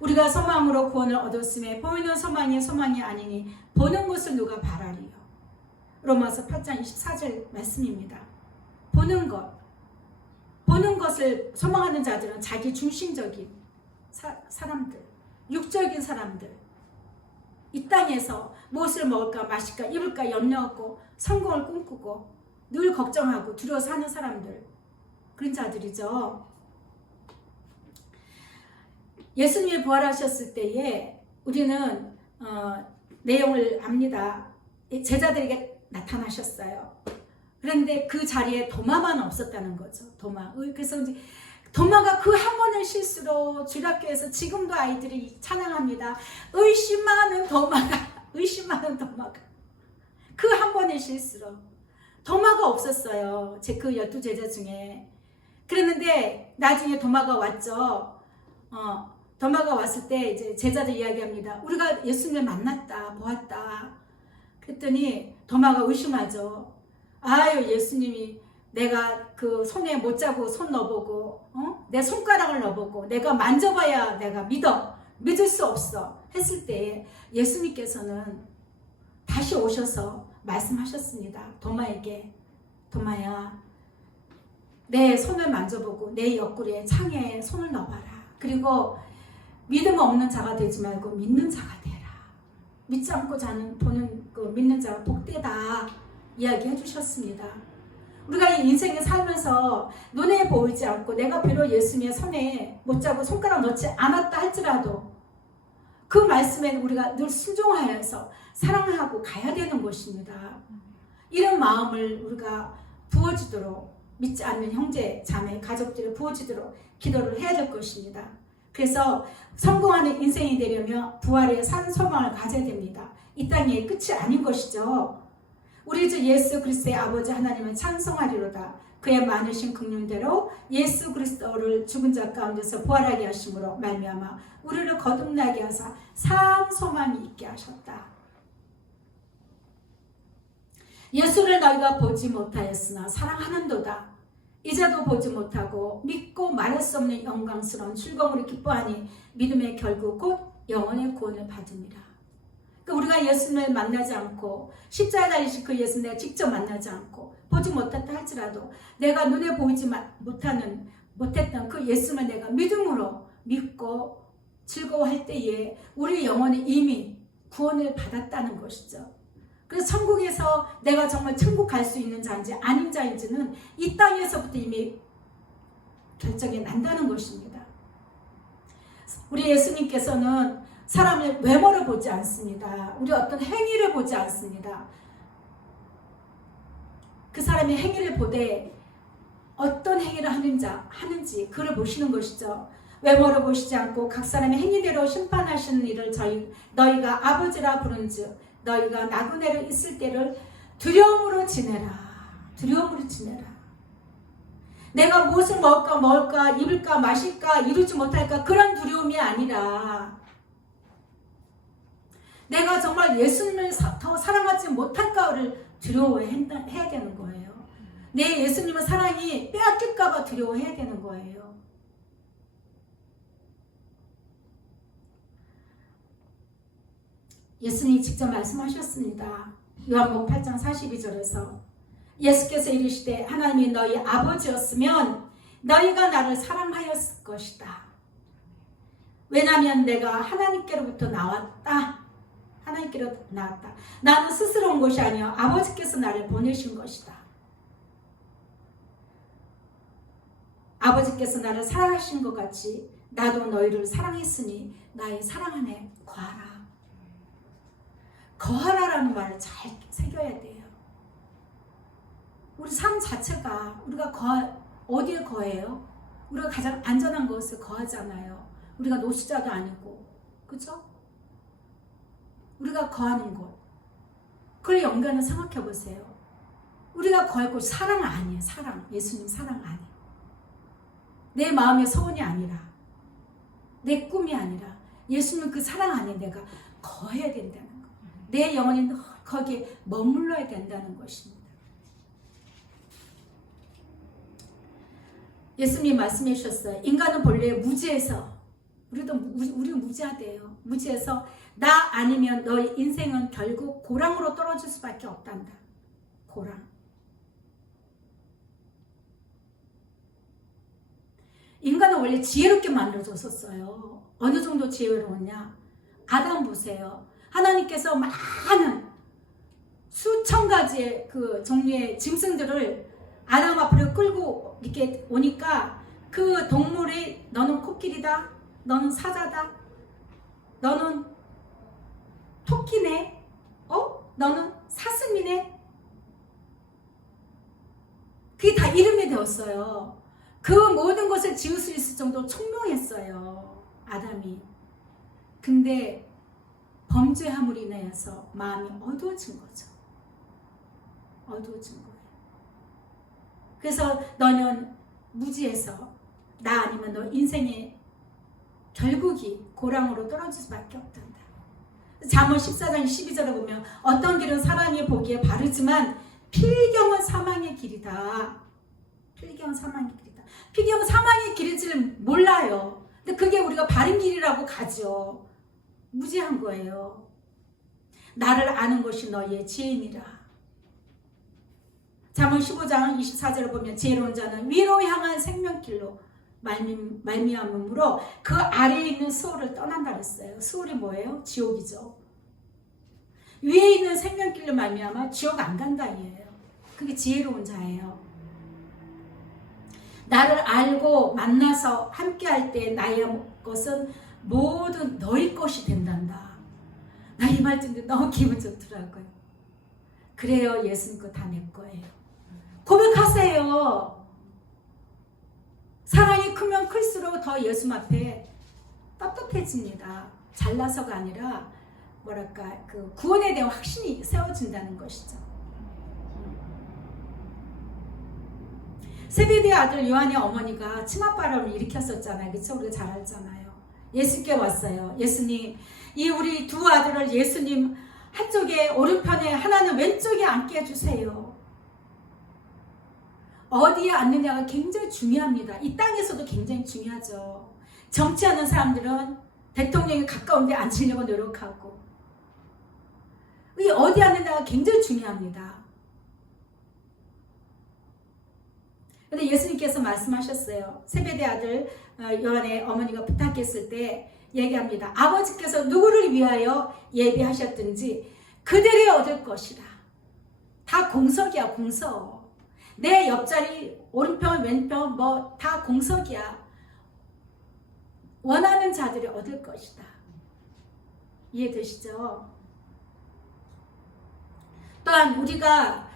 우리가 소망으로 구원을 얻었음에 보이는 소망이 소망이 아니니 보는 것을 누가 바라리요. 로마서 8장 24절 말씀입니다. 보는 것을 소망하는 자들은 자기 중심적인 사람들, 육적인 사람들, 이 땅에서 무엇을 먹을까 마실까 입을까 염려하고 성공을 꿈꾸고 늘 걱정하고 두려워 사는 사람들, 그런 자들이죠. 예수님이 부활하셨을 때에 우리는 내용을 압니다. 제자들에게 나타나셨어요. 그런데 그 자리에 도마만 없었다는 거죠. 도마. 그래서 이제 도마가 그 한 번의 실수로 주일학교에서 지금도 아이들이 찬양합니다. 의심하는 도마가 그 한 번의 실수로 도마가 없었어요. 제 그 12제자 중에. 그랬는데 나중에 도마가 왔죠. 도마가 왔을 때 이제 제자들 이야기합니다. 우리가 예수님을 만났다, 보았다. 그랬더니 도마가 의심하죠. 아유, 예수님이 내가 그 손에 못 자고 손 넣어보고, 내 손가락을 넣어보고, 내가 만져봐야 내가 믿을 수 없어. 했을 때 예수님께서는 다시 오셔서 말씀하셨습니다. 도마에게, 도마야, 내 손을 만져보고 내 옆구리에 창에 손을 넣어봐라. 그리고 믿음 없는 자가 되지 말고 믿는 자가 되라. 믿지 않고 보는 그 믿는 자가 복되다 이야기해 주셨습니다. 우리가 이 인생에 살면서 눈에 보이지 않고 내가 비록 예수님의 손에 못 잡고 손가락 넣지 않았다 할지라도 그 말씀에 우리가 늘 순종하여서 사랑하고 가야 되는 것입니다. 이런 마음을 우리가 부어지도록, 믿지 않는 형제, 자매, 가족들을 부어지도록 기도를 해야 될 것입니다. 그래서 성공하는 인생이 되려면 부활의 산 소망을 가져야 됩니다. 이 땅의 끝이 아닌 것이죠. 우리 주 예수 그리스도의 아버지 하나님을 찬송하리로다. 그의 많으신 긍휼대로 예수 그리스도를 죽은 자 가운데서 부활하게 하심으로 말미암아 우리를 거듭나게 하사 산 소망이 있게 하셨다. 예수를 너희가 보지 못하였으나 사랑하는도다. 이제도 보지 못하고 믿고 말할 수 없는 영광스러운 즐거움으로 기뻐하니 믿음의 결국 곧 영원의 구원을 받으리라. 우리가 예수님을 만나지 않고 십자가에 달리신 그 예수님 내가 직접 만나지 않고 보지 못했다 할지라도 내가 눈에 보이지 못했던 그 예수님을 내가 믿음으로 믿고 즐거워할 때에 우리 영혼이 이미 구원을 받았다는 것이죠. 그래서 천국에서 내가 정말 천국 갈 수 있는 자인지 아닌 자인지는 이 땅에서부터 이미 결정이 난다는 것입니다. 우리 예수님께서는 사람의 외모를 보지 않습니다. 우리 어떤 행위를 보지 않습니다. 그 사람의 행위를 보되 어떤 행위를 하는지 그를 보시는 것이죠. 외모를 보시지 않고 각 사람의 행위대로 심판하시는 일을 너희가 아버지라 부른즉 너희가 나그네로 있을 때를 두려움으로 지내라. 두려움으로 지내라. 내가 무엇을 먹을까 입을까 마실까 이루지 못할까 그런 두려움이 아니라 내가 정말 예수님을 더 사랑하지 못할까를 두려워해야 되는 거예요. 내 예수님의 사랑이 빼앗길까봐 두려워해야 되는 거예요. 예수님이 직접 말씀하셨습니다. 요한복음 8장 42절에서 예수께서 이르시되 하나님이 너희 아버지였으면 너희가 나를 사랑하였을 것이다. 왜냐하면 내가 하나님께로부터 나왔다. 하나님께로 나왔다. 나는 스스로 온 것이 아니요 아버지께서 나를 보내신 것이다. 아버지께서 나를 사랑하신 것 같이 나도 너희를 사랑했으니 나의 사랑 안에 거하라. 거하라라는 말을 잘 새겨야 돼요. 우리 삶 자체가 우리가 어디에 거해요? 우리가 가장 안전한 곳에 거하잖아요. 우리가 노숙자도 아니고, 그죠? 우리가 거하는 곳. 그걸 연관을 생각해 보세요. 우리가 거할 곳 사랑 아니에요. 사랑. 예수님 사랑 아니에요. 내 마음의 소원이 아니라, 내 꿈이 아니라 예수님 그 사랑 안에 내가 거해야 된다는 거. 내 영혼이 거기에 머물러야 된다는 것입니다. 예수님이 말씀해 주셨어요. 인간은 본래 무지에서, 우리는 무지하대요. 무지에서 나 아니면 너의 인생은 결국 고랑으로 떨어질 수밖에 없단다. 고랑. 인간은 원래 지혜롭게 만들어졌었어요. 어느 정도 지혜로웠냐? 아담 보세요. 하나님께서 많은 수천 가지의 그 종류의 짐승들을 아담 앞으로 끌고 이렇게 오니까 그 동물이 너는 코끼리다, 너는 사자다, 너는 토끼네, 너는 사슴이네. 그게 다 이름이 되었어요. 그 모든 것을 지을 수 있을 정도로 총명했어요, 아담이. 근데 범죄함으로 인해서 마음이 어두워진 거죠. 어두워진 거예요. 그래서 너는 무지해서 나 아니면 너 인생의 결국이 고랑으로 떨어질 수밖에 없단다. 잠언 14장 12절에 보면 어떤 길은 사람이 보기에 바르지만 필경은 사망의 길이다. 필경은 사망의 길이다. 필경은 사망의 길인지를 몰라요. 근데 그게 우리가 바른 길이라고 가죠. 무지한 거예요. 나를 아는 것이 너희의 지혜니라. 잠언 15장 24절을 보면 지혜로운 자는 위로 향한 생명길로 말미암음으로 그 아래에 있는 수월을 떠난다 그랬어요. 수월이 뭐예요? 지옥이죠. 위에 있는 생명길로 말미암아 지옥 안 간다 이에요. 그게 지혜로운 자예요. 나를 알고 만나서 함께할 때 나의 것은 모두 너희 것이 된단다. 나 이 말 듣는데 너무 기분 좋더라고요. 그래요. 예수님 거 다 내 거예요. 고백하세요. 사랑이 크면 클수록 더 예수 앞에 떳떳해집니다. 잘나서가 아니라 뭐랄까 그 구원에 대한 확신이 세워진다는 것이죠. 세베대의 아들 요한의 어머니가 치맛바람을 일으켰었잖아요. 그렇죠? 우리가 잘 알잖아요. 예수께 왔어요. 예수님, 이 우리 두 아들을 예수님 한쪽에 오른편에 하나는 왼쪽에 앉게 해주세요. 어디에 앉느냐가 굉장히 중요합니다. 이 땅에서도 굉장히 중요하죠. 정치하는 사람들은 대통령이 가까운 데 앉으려고 노력하고 어디 앉느냐가 굉장히 중요합니다. 근데 예수님께서 말씀하셨어요. 세베대 아들 요한의 어머니가 부탁했을 때 얘기합니다. 아버지께서 누구를 위하여 예비하셨든지 그들이 얻을 것이라. 다 공석이야, 공석. 내 옆자리 오른편 왼편 뭐 다 공석이야. 원하는 자들이 얻을 것이다. 이해되시죠? 또한 우리가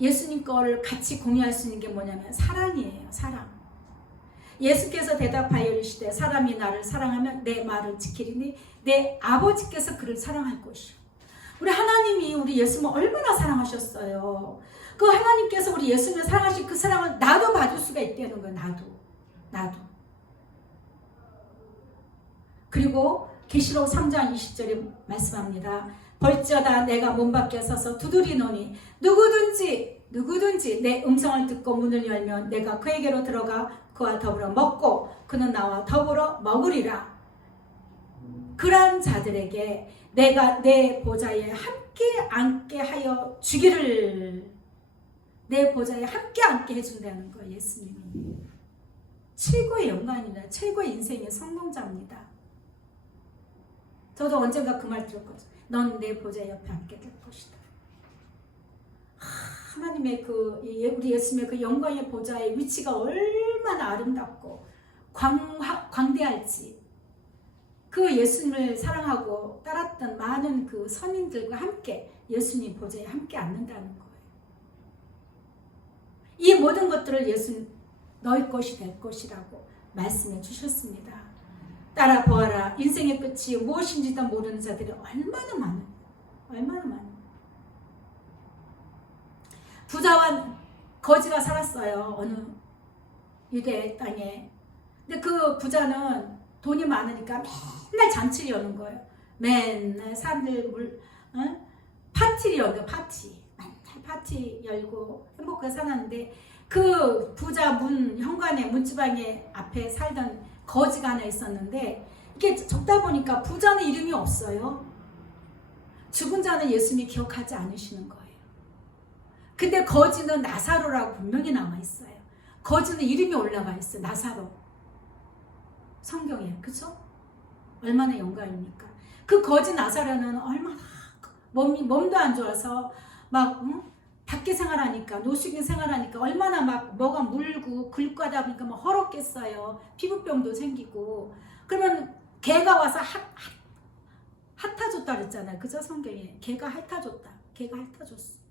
예수님 거를 같이 공유할 수 있는 게 뭐냐면 사랑이에요. 사랑. 예수께서 대답하여 이르시되 사람이 나를 사랑하면 내 말을 지키리니 내 아버지께서 그를 사랑할 것이요. 우리 하나님이 우리 예수님을 얼마나 사랑하셨어요. 그 하나님께서 우리 예수님을 사랑하신 그 사랑을 나도 받을 수가 있다는 거예요. 나도. 그리고 계시록 3장 20절에 말씀합니다. 벌지어다 내가 문 밖에 서서 두드리노니 누구든지 내 음성을 듣고 문을 열면 내가 그에게로 들어가 그와 더불어 먹고 그는 나와 더불어 먹으리라. 그러한 자들에게 내가 내 보좌에 함께 앉게 하여 주기를, 내 보좌에 함께 앉게 해준다는 거예요. 예수님이 최고의 영광입니다. 최고의 인생의 성공자입니다. 저도 언젠가 그 말 들었거든요. 넌 내 보좌 옆에 앉게 될 것이다. 하나님의 우리 예수님의 그 영광의 보좌의 위치가 얼마나 아름답고 광대할지, 그 예수님을 사랑하고 따랐던 많은 그 선인들과 함께 예수님 보좌에 함께 앉는다는 거예요. 이 모든 것들을 예수님 너희 것이 될 것이라고 말씀해 주셨습니다. 따라 보아라. 인생의 끝이 무엇인지도 모르는 자들이 얼마나 많아요. 얼마나 많아요. 부자와 거지가 살았어요. 어느 유대 땅에. 근데 그 부자는 돈이 많으니까 맨날 잔치를 여는 거예요. 맨날 사람들 파티를 여는 파티. 맨날 파티 열고 행복하게 살았는데, 그 부자 현관에 문지방에 앞에 살던 거지가 하나 있었는데, 이렇게 적다 보니까 부자는 이름이 없어요. 죽은 자는 예수님이 기억하지 않으시는 거예요. 근데 거지는 나사로라고 분명히 나와 있어요. 거지는 이름이 올라가 있어요. 나사로. 성경에. 그죠? 얼마나 영광입니까? 그 거지 나사로는 얼마나 몸도 안 좋아서 막 밖에 생활하니까, 노숙인 생활하니까 얼마나 막 뭐가 물고 긁고 하다 보니까 막 헐었겠어요. 피부병도 생기고. 그러면 개가 와서 핥아줬다 그랬잖아요. 그죠? 성경에. 개가 핥아줬다. 개가 핥아줬어.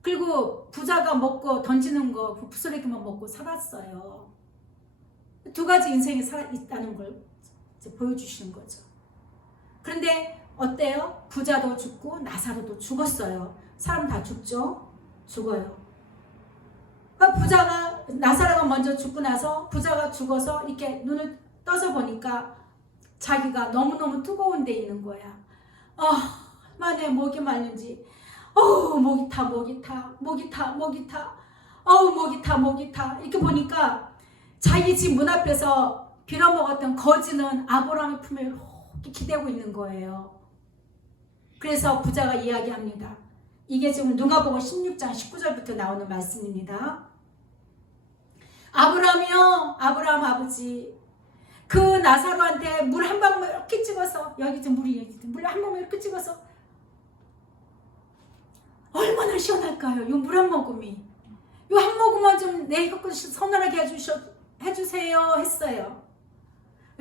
그리고 부자가 먹고 던지는 거 부스러기만 먹고 살았어요. 두 가지 인생이 있다는 걸 이제 보여주시는 거죠. 그런데 어때요? 부자도 죽고 나사로도 죽었어요. 사람 다 죽죠? 죽어요. 부자가, 나사로가 먼저 죽고 나서 부자가 죽어서 이렇게 눈을 떠서 보니까 자기가 너무너무 뜨거운 데 있는 거야. 만에 목이 마른지, 목이 타. 목이 타. 이렇게 보니까 자기 집 문 앞에서 빌어먹었던 거지는 아브라함의 품에 이렇게 기대고 있는 거예요. 그래서 부자가 이야기합니다. 이게 지금 누가복음 16장 19절부터 나오는 말씀입니다. 아브라함이요, 아브라함 아버지, 그 나사로한테 물 한 방울 이렇게 찍어서, 여기 좀 물 한 방울 이렇게 찍어서 얼마나 시원할까요? 요 물 한 모금이. 요 한 모금만 좀 내 혀끝 서늘하게 해주세요 했어요.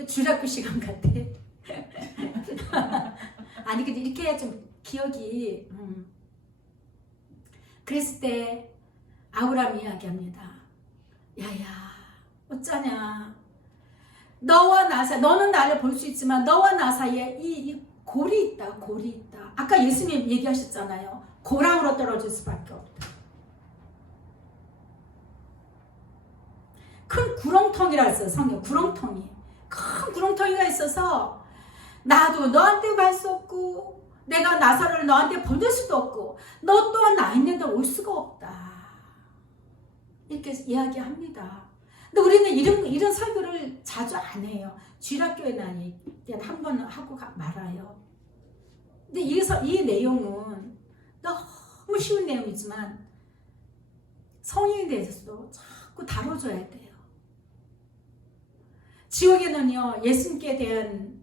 주락교 시간 같아. 아니 근데 이렇게 해야 좀 기억이. 그랬을 때 아브라함이 이야기합니다. 야야, 어쩌냐. 너와 나 사이, 너는 나를 볼 수 있지만 너와 나 사이에 이 골이 있다. 골이 있다. 아까 예수님 얘기하셨잖아요. 고랑으로 떨어질 수밖에 없다. 큰 구렁텅이라 했어요. 성경 구렁텅이. 큰 구렁텅이가 있어서 나도 너한테 갈 수 없고, 내가 나사로를 너한테 보낼 수도 없고, 너 또한 나 있는 데 올 수가 없다. 이렇게 이야기합니다. 근데 우리는 이런 설교를 자주 안 해요. 주일학교에는 한 번 하고 말아요. 근데 이 내용은 너무 쉬운 내용이지만 성인에 대해서도 자꾸 다뤄줘야 돼요. 지옥에는요, 예수님께 대한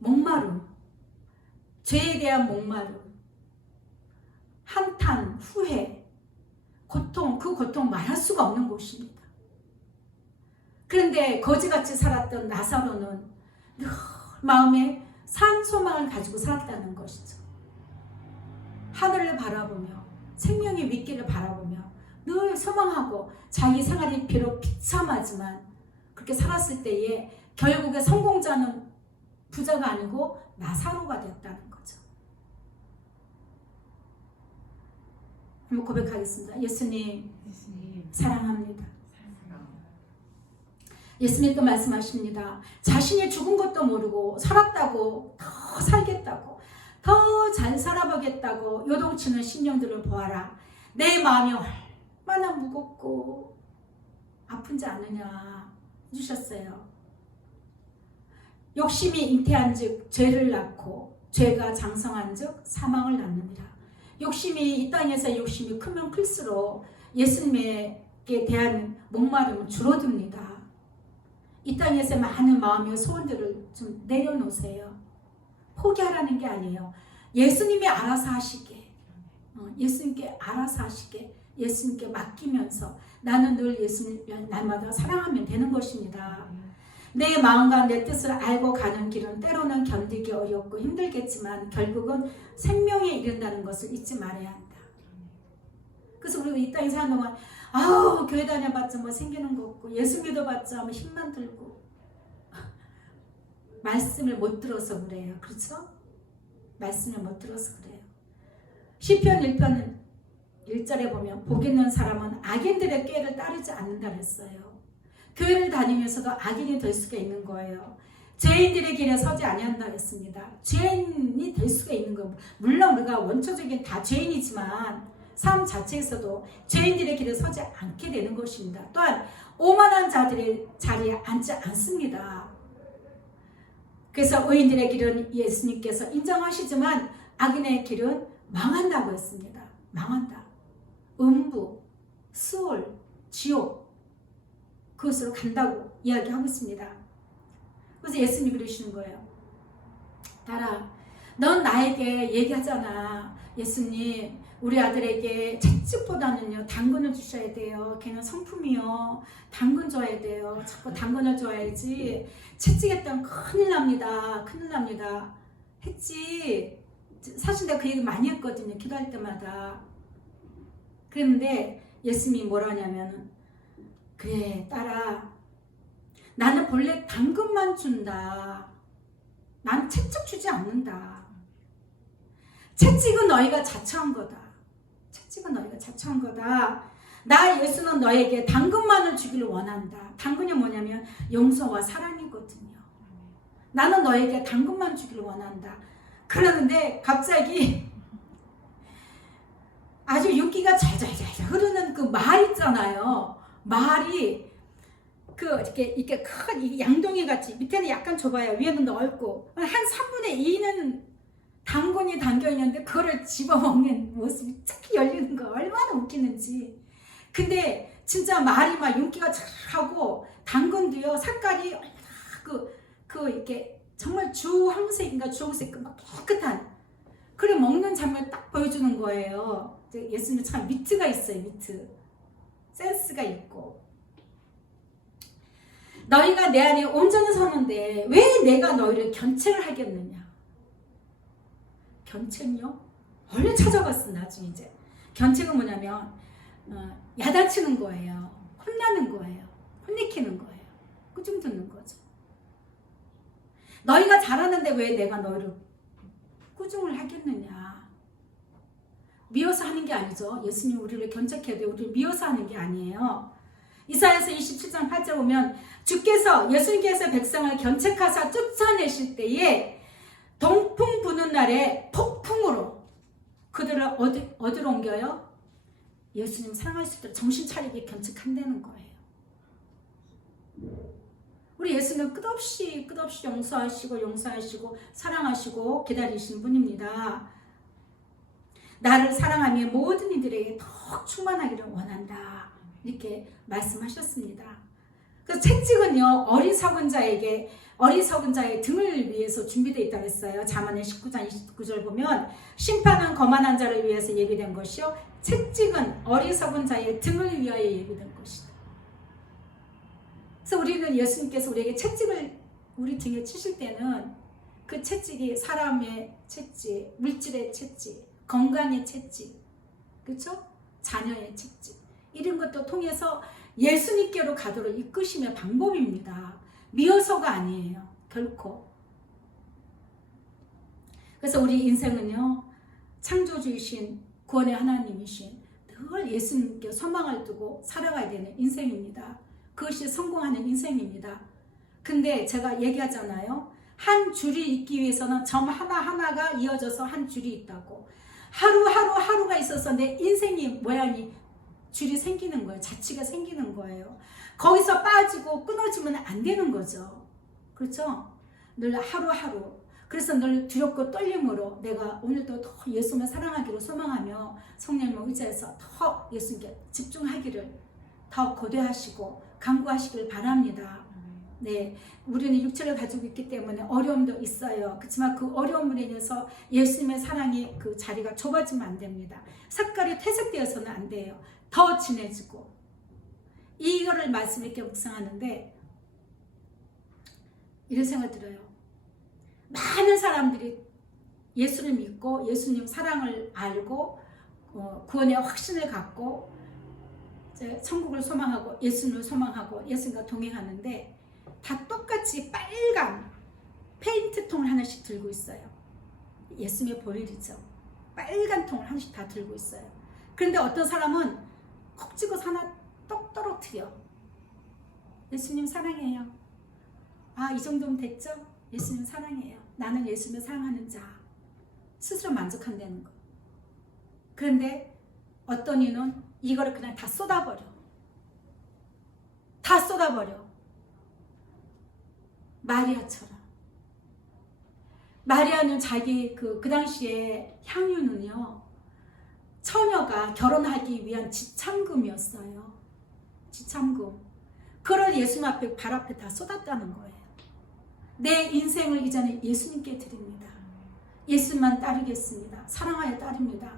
목마름, 죄에 대한 목마름, 한탄, 후회, 고통, 그 고통 말할 수가 없는 곳입니다. 그런데 거지같이 살았던 나사로는 늘 마음에 산 소망을 가지고 살았다는 것이죠. 하늘을 바라보며 생명의 윗길을 바라보며 늘 소망하고, 자기 생활이 비록 비참하지만 그렇게 살았을 때에 결국에 성공자는 부자가 아니고 나사로가 되었다는 거죠. 한번 고백하겠습니다. 예수님 사랑합니다. 예수님 또 말씀하십니다. 자신이 죽은 것도 모르고 살았다고, 더 살겠다고, 더 잘 살아보겠다고 요동치는 심령들을 보아라. 내 마음이 얼마나 무겁고 아픈지 아느냐 해주셨어요. 욕심이 잉태한즉 죄를 낳고 죄가 장성한즉 사망을 낳느니라. 욕심이 이 땅에서 욕심이 크면 클수록 예수님께 대한 목마름은 줄어듭니다. 이 땅에서 많은 마음의 소원들을 좀 내려놓으세요. 포기하라는 게 아니에요. 예수님이 알아서 하시게, 예수님께 알아서 하시게, 예수님께 맡기면서 나는 늘 예수님 날마다 사랑하면 되는 것입니다. 내 마음과 내 뜻을 알고 가는 길은 때로는 견디기 어렵고 힘들겠지만 결국은 생명에 이른다는 것을 잊지 말아야 한다. 그래서 우리가 이 땅에 사는 동안 아우 교회 다녀봤자 뭐 생기는 거 없고 예수 믿어봤자 뭐 힘만 들고 말씀을 못 들어서 그래요. 그렇죠? 말씀을 못 들어서 그래요. 시편 1편 1절에 보면 복 있는 사람은 악인들의 꾀를 따르지 않는다 그랬어요. 교회를 다니면서도 악인이 될 수가 있는 거예요. 죄인들의 길에 서지 아니한다 했습니다. 죄인이 될 수가 있는 거예요. 물론 우리가 원초적인 다 죄인이지만 삶 자체에서도 죄인들의 길에 서지 않게 되는 것입니다. 또한 오만한 자들의 자리에 앉지 않습니다. 그래서 의인들의 길은 예수님께서 인정하시지만 악인의 길은 망한다고 했습니다. 망한다. 음부, 수월, 지옥 그것으로 간다고 이야기하고 있습니다. 그래서 예수님이 그러시는 거예요. 딸아, 넌 나에게 얘기하잖아. 예수님, 우리 아들에게 채찍보다는요 당근을 주셔야 돼요. 걔는 성품이요. 당근 줘야 돼요. 자꾸 당근을 줘야지. 채찍했다면 큰일 납니다. 큰일 납니다. 했지. 사실 내가 그 얘기 많이 했거든요. 기도할 때마다. 그랬는데 예수님이 뭐라 하냐면 그래 딸아 나는 본래 당근만 준다. 난 채찍 주지 않는다. 채찍은 너희가 자처한 거다. 채찍은 너희가 자처한 거다. 나 예수는 너에게 당근만을 주기를 원한다. 당근이 뭐냐면 용서와 사랑이거든요. 나는 너에게 당근만 주기를 원한다. 그러는데 갑자기 아주 윤기가 잘잘잘 흐르는 그 말 있잖아요. 말이 이렇게 큰 양동이 같이 밑에는 약간 좁아요. 위에는 넓고 한 3분의 2는 당근이 담겨 있는데 그거를 집어먹는 모습이 쫙 열리는 거 얼마나 웃기는지. 근데 진짜 말이 막 윤기가 잘 하고 당근도요 색깔이 이렇게 정말 주황색인가 주홍색 막 깨끗한 그래 먹는 장면 딱 보여주는 거예요. 예수님 참 미트가 있어요. 미트 센스가 있고. 너희가 내 안에 온전히 서는데 왜 내가 너희를 견책을 하겠느냐. 견책요? 원래 찾아봤어. 나중에 이제 견책은 뭐냐면 야단치는 거예요. 혼나는 거예요. 혼내키는 거예요. 꾸중 듣는 거죠. 너희가 잘하는데 왜 내가 너희를 꾸중을 하겠느냐. 미워서 하는 게 아니죠. 예수님 우리를 견책해야 돼요. 우리를 미워서 하는 게 아니에요. 이사야서 27장 8절 보면 주께서 예수님께서 백성을 견책하사 쫓아내실 때에 동풍 부는 날에 폭풍으로 그들을 어디로 옮겨요? 예수님 사랑하실 때 정신 차리게 견책한다는 거예요. 우리 예수는 끝없이 용서하시고 사랑하시고 기다리시는 분입니다. 나를 사랑하며 모든 이들에게 더 충만하기를 원한다. 이렇게 말씀하셨습니다. 그 채찍은요 어리석은 자의 등을 위해서 준비되어 있다고 했어요. 잠언의 19장 29절 보면 심판은 거만한 자를 위해서 예비된 것이요 채찍은 어리석은 자의 등을 위하여 예비된 것이다. 그래서 우리는 예수님께서 우리에게 채찍을 우리 등에 치실 때는 그 채찍이 사람의 채찍, 물질의 채찍, 건강의 채찍, 그렇죠? 자녀의 채찍 이런 것도 통해서 예수님께로 가도록 이끄심의 방법입니다. 미워서가 아니에요. 결코. 그래서 우리 인생은요 창조주이신 구원의 하나님이신 늘 예수님께 소망을 두고 살아가야 되는 인생입니다. 그것이 성공하는 인생입니다. 근데 제가 얘기하잖아요. 한 줄이 있기 위해서는 점 하나하나가 이어져서 한 줄이 있다고. 하루가 있어서 내 인생이 모양이 줄이 생기는 거예요. 자취가 생기는 거예요. 거기서 빠지고 끊어지면 안 되는 거죠. 그렇죠? 늘 하루하루 그래서 늘 두렵고 떨림으로 내가 오늘도 더 예수님을 사랑하기로 소망하며 성령님을 의지해서 더 예수님께 집중하기를 더 고대하시고 강구하시길 바랍니다. 네, 우리는 육체를 가지고 있기 때문에 어려움도 있어요. 그렇지만 그 어려움으로 인해서 예수님의 사랑이 그 자리가 좁아지면 안 됩니다. 색깔이 퇴색되어서는 안 돼요. 더 진해지고 이거를 말씀 이렇게 묵상하는데 이런 생각 들어요. 많은 사람들이 예수를 믿고 예수님 사랑을 알고 구원의 확신을 갖고 천국을 소망하고 예수님을 소망하고 예수님과 동행하는데 다 똑같이 빨간 페인트 통을 하나씩 들고 있어요. 예수님의 보혈이죠. 빨간 통을 하나씩 다 들고 있어요. 그런데 어떤 사람은 콕 집어서 하나 똑 떨어뜨려. 예수님 사랑해요. 아, 이 정도면 됐죠? 예수님 사랑해요. 나는 예수님을 사랑하는 자. 스스로 만족한다는 거. 그런데 어떤 이는 이거를 그냥 다 쏟아버려. 다 쏟아버려. 마리아처럼. 마리아는 자기 그 당시에 향유는요, 처녀가 결혼하기 위한 지참금이었어요. 지참금. 그걸 예수님 앞에, 발 앞에 다 쏟았다는 거예요. 내 인생을 이제는 예수님께 드립니다. 예수님만 따르겠습니다. 사랑하여 따릅니다.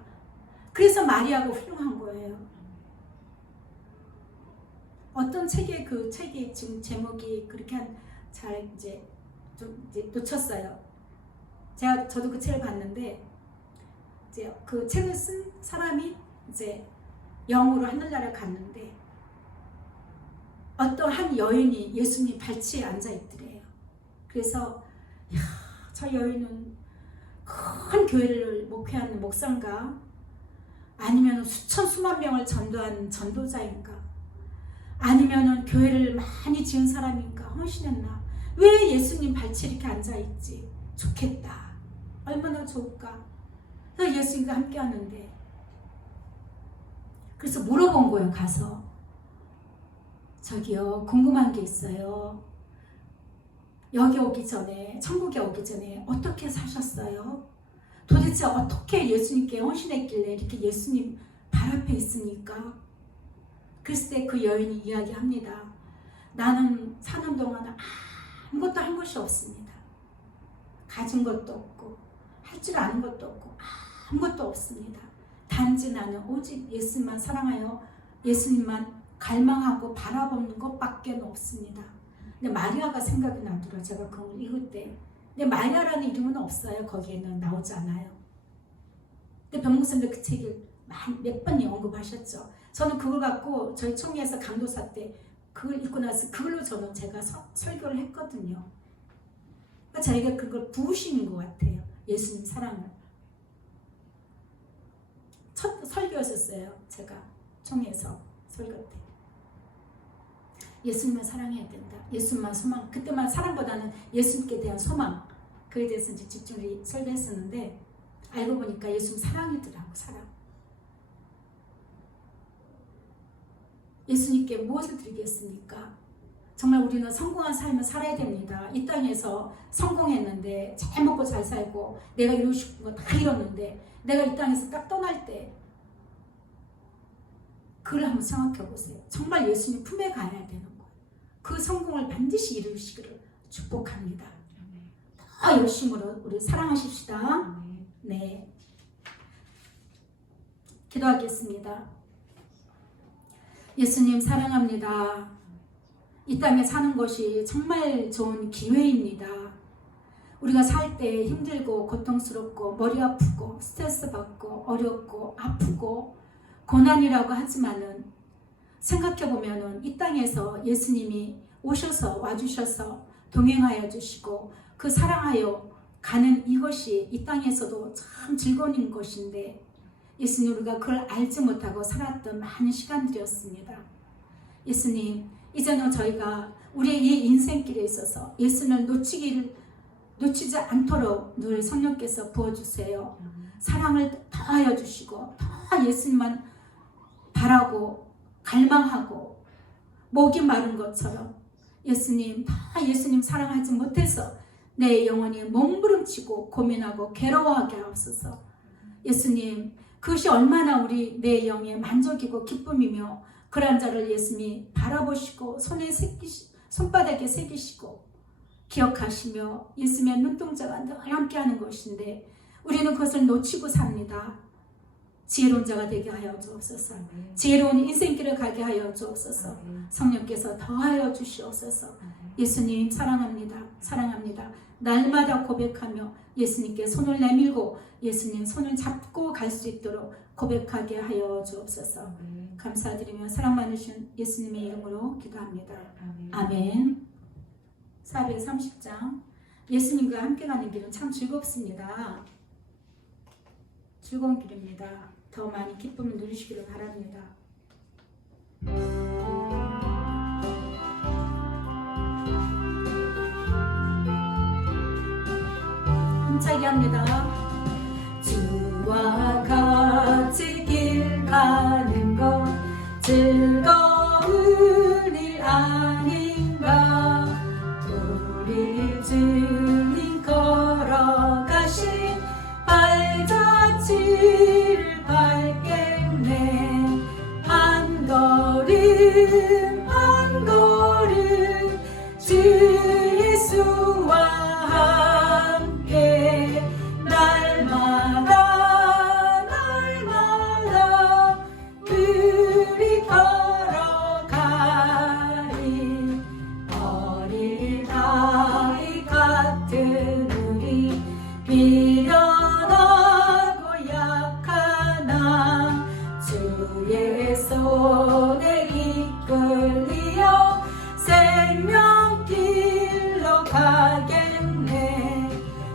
그래서 마리아가 훌륭한 거예요. 어떤 책의 그 책이 지금 제목이 그렇게 잘 이제 좀 이제 놓쳤어요. 저도 그 책을 봤는데 이제 그 책을 쓴 사람이 이제 영으로 하늘나라에 갔는데 어떤 한 여인이 예수님 발치에 앉아 있더래요. 그래서 저 여인은 큰 교회를 목회하는 목사인가 아니면 수만 명을 전도한 전도자인가 아니면 교회를 많이 지은 사람인가 헌신했나 왜 예수님 발치에 이렇게 앉아있지 좋겠다 얼마나 좋을까 그래서 예수님과 함께 하는데 그래서 물어본 거예요. 가서 저기요 궁금한 게 있어요. 여기 오기 전에 천국에 오기 전에 어떻게 사셨어요? 도대체 어떻게 예수님께 헌신했길래 이렇게 예수님 발 앞에 있으니까 그랬을 때 그 여인이 이야기합니다. 나는 사는 동안 아무것도 한 것이 없습니다. 가진 것도 없고 할 줄 아는 것도 없고 아무것도 없습니다. 단지 나는 오직 예수님만 사랑하여 예수님만 갈망하고 바라보는 것밖에 없습니다. 근데 마리아가 생각이 나더라고요. 제가 그걸 읽을 때. 근데 마리아라는 이름은 없어요. 거기에는 나오지 않아요. 근데 병목사님도 그 책을 몇 번 언급하셨죠. 저는 그걸 갖고 저희 총회에서 강도사 때 그걸 읽고 나서 그걸로 제가 설교를 했거든요. 그러니까 저희가 그걸 부으시는 것 같아요. 예수님 사랑을. 첫 설교였었어요. 제가 총회에서 설교 때. 예수님만 사랑해야 된다. 예수님만 소망. 그때만 사랑보다는 예수님께 대한 소망. 그에 대해서 이제 집중을 설교했었는데 알고 보니까 예수님 사랑이더라고. 사랑. 예수님께 무엇을 드리겠습니까? 정말 우리는 성공한 삶을 살아야 됩니다. 이 땅에서 성공했는데 잘 먹고 잘 살고 내가 이루고 싶은 거 다 이뤘는데 내가 이 땅에서 딱 떠날 때 그걸 한번 생각해 보세요. 정말 예수님 품에 가야 되는 거예요. 그 성공을 반드시 이루시기를 축복합니다. 더 열심으로 우리 사랑하십시다. 네. 기도하겠습니다. 예수님 사랑합니다. 이 땅에 사는 것이 정말 좋은 기회입니다. 우리가 살 때 힘들고 고통스럽고 머리 아프고 스트레스 받고 어렵고 아프고 고난이라고 하지만은 생각해보면은 이 땅에서 예수님이 오셔서 와주셔서 동행하여 주시고 그 사랑하여 가는 이것이 이 땅에서도 참 즐거운 것인데 예수님 우리가 그걸 알지 못하고 살았던 많은 시간들이었습니다. 예수님 이제는 저희가 우리의 이 인생길에 있어서 예수님을 놓치지 않도록 늘 성령께서 부어주세요. 사랑을 더하여 주시고 더 예수님만 바라고 갈망하고 목이 마른 것처럼 예수님 다 예수님 사랑하지 못해서 내 영혼이 몸부림치고 고민하고 괴로워하게 하옵소서. 예수님, 그것이 얼마나 우리 내 영의 만족이고 기쁨이며 그러한 자를 예수님이 바라보시고 손바닥에 새기시고 기억하시며 예수님의 눈동자가 늘 함께하는 것인데 우리는 그것을 놓치고 삽니다. 지혜로운 자가 되게 하여 주옵소서. 지혜로운 인생길을 가게 하여 주옵소서. 성령께서 더하여 주시옵소서. 예수님 사랑합니다. 사랑합니다. 날마다 고백하며 예수님께 손을 내밀고 예수님 손을 잡고 갈 수 있도록 고백하게 하여 주옵소서. 감사드리며 사랑 많으신 예수님의 이름으로 기도합니다. 아멘. 430장. 예수님과 함께 가는 길은 참 즐겁습니다. 즐거운 길입니다. 더 많이 기쁨을 누리시기를 바랍니다. 힘차게 합니다. 주와 같이 길 가는 것 즐거운 일 아닌가. 우리 주님 걸어가신 발자취를 밟겠네. 한 걸음 한 걸음 주 예수와 함께 날마다 날마다 우리 걸어가리. 어린 아이 같은 우리 미련하고 약하나 주의 손에 이끌리어 생명길로 가겠네.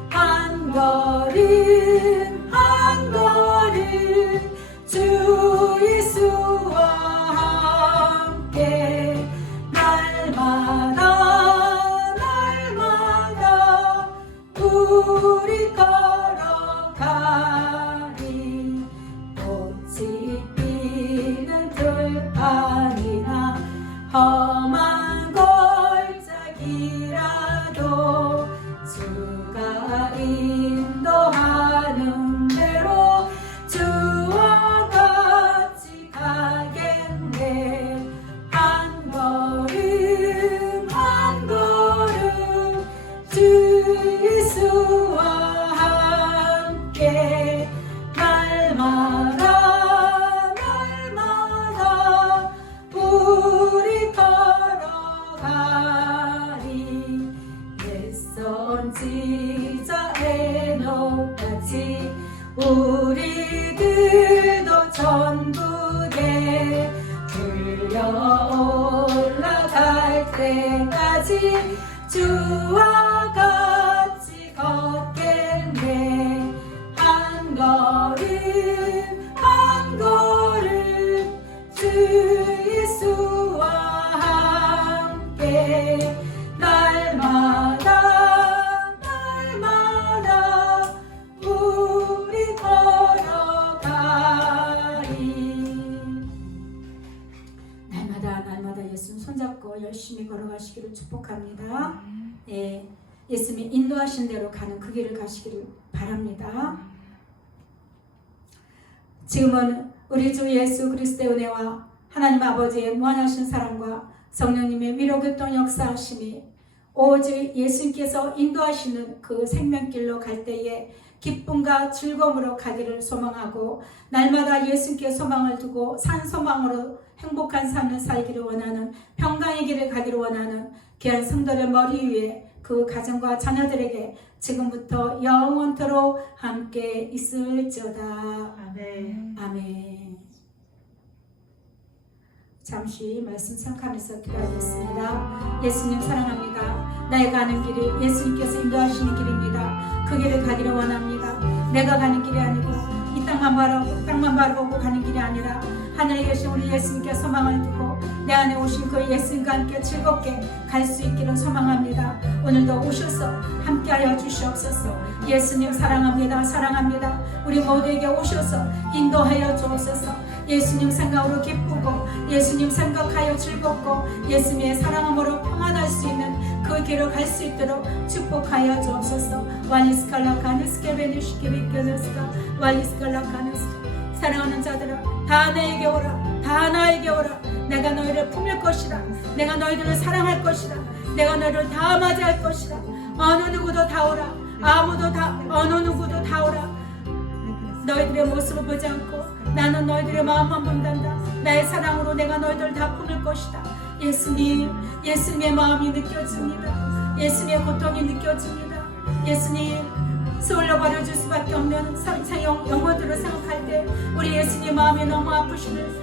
한 걸음 한 걸음 주 예수와 함께 날마다 날마다 우리 걸어가리. 꽃이 피는 들판이나 험한 골짜기라도 주가 인도하는 대로 주와 같이 가겠네. 한 걸음 한 걸음 주 예수와 함께 날마다 날마다 우리 걸어가리. 낯선 지자 에녹같이 우리들도 천국에 들려 올라갈 때까지 주와 같이 걷겠네. 한 걸음 한 걸음 주 예수와 함께 날마다 날마다 우리 걸어가리. 날마다 날마다 예수님 손잡고 열심히 걸어가시기를 축복합니다. 예, 예수님이 인도하신 대로 가는 그 길을 가시기를 바랍니다. 지금은 우리 주 예수 그리스도의 은혜와 하나님 아버지의 무한하신 사랑과 성령님의 위로교통 역사하심이 오직 예수님께서 인도하시는 그 생명길로 갈 때에 기쁨과 즐거움으로 가기를 소망하고 날마다 예수님께 소망을 두고 산 소망으로 행복한 삶을 살기를 원하는 평강의 길을 가기를 원하는 귀한 성도의 머리 위에 그 가정과 자녀들에게 지금부터 영원토록 함께 있을지어다. 아멘. 아멘. 잠시 말씀 생각하면서 기도하겠습니다. 예수님 사랑합니다. 나의 가는 길이 예수님께서 인도하시는 길입니다. 그 길을 가기를 원합니다. 내가 가는 길이 아니고 이 땅만 바라보고 가는 길이 아니라 하늘에 계신 우리 예수님께 소망을 두고 내 안에 오신 그 예수님과 함께 즐겁게 갈 수 있기를 소망합니다. 오늘도 오셔서 함께하여 주시옵소서. 예수님 사랑합니다. 사랑합니다. 우리 모두에게 오셔서 인도하여 주옵소서. 예수님 생각으로 기쁘고 예수님 생각하여 즐겁고 예수님의 사랑함으로 평안할 수 있는 그 그 길을 갈 수 있도록 축복하여 주옵소서. 왈리스칼라카누스케베누시케비케누스카 왈리스칼라카누스. 사랑하는 자들아, 다 나에게 오라. 다 나에게 오라. 내가 너희를 품을 것이다. 내가 너희들을 사랑할 것이다. 내가 너희를 다 맞이할 것이다. 어느 누구도 다 오라. 어느 누구도 다 오라. 너희들의 모습을 보지 않고 나는 너희들의 마음만 본단다. 나의 사랑으로 내가 너희들을 다 품을 것이다. 예수님의 마음이 느껴집니다. 예수님의 고통이 느껴집니다. 예수님, 서울로 버려줄 수밖에 없는 영혼들을 생각할 때 우리 예수님의 마음이 너무 아프심을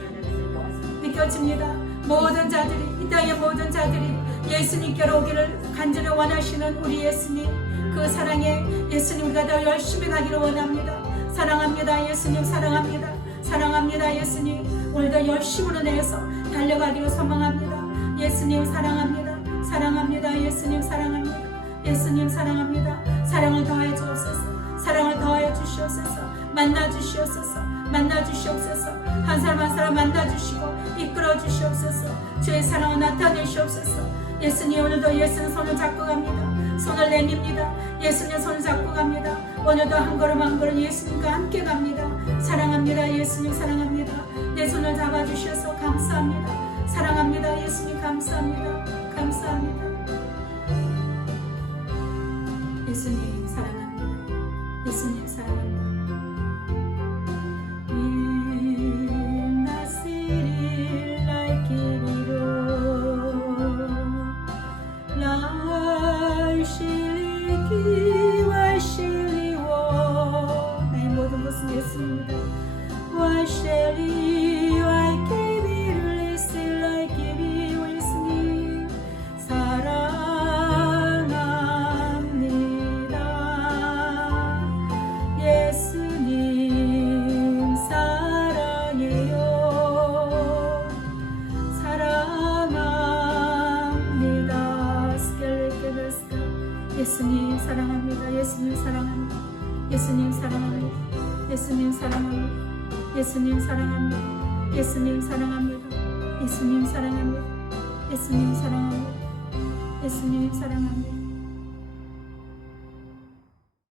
느껴집니다. 모든 자들이, 이 땅의 모든 자들이 예수님께로 오기를 간절히 원하시는 우리 예수님, 그 사랑에 예수님과 더 열심히 가기를 원합니다. 사랑합니다. 예수님 사랑합니다. 사랑합니다. 예수님, 오늘도 열심으로 내서 달려가기를 소망합니다. 예수님 사랑합니다. 사랑합니다. 예수님 사랑합니다. 예수님 사랑합니다. 사랑을 더해 주옵소서. 사랑을 더해 주시옵소서. 만나 주시옵소서. 만나 주시옵소서. 한 사람 한 사람 만나 주시고 이끌어 주시옵소서. 주의 사랑을 나타내시옵소서. 예수님, 오늘도 예수님 손을 잡고 갑니다. 손을 내밉니다. 예수님 손을 잡고 갑니다. 오늘도 한 걸음 한 걸음 예수님과 함께 갑니다. 사랑합니다. 예수님 사랑합니다. 내 손을 잡아주셔서 감사합니다. 사랑합니다. 예수님 감사합니다. 감사합니다. 예수님 사랑합니다. 예수님 사랑합니다. In the city like it 나의 모든 것은 예수님입니다. Why shall I give it listen like it 예수님 사랑합니다. 예수님 사랑해요. 사랑합니다. 예수님 사랑합니다. 예수님 사랑합니다. 예수님 사랑합니다. 예수님 사랑합니다. 예수님 사랑합니다. 예수님 사랑합니다. 예수님 사랑합니다. 예수님 사랑합니다. 예수님 사랑합니다.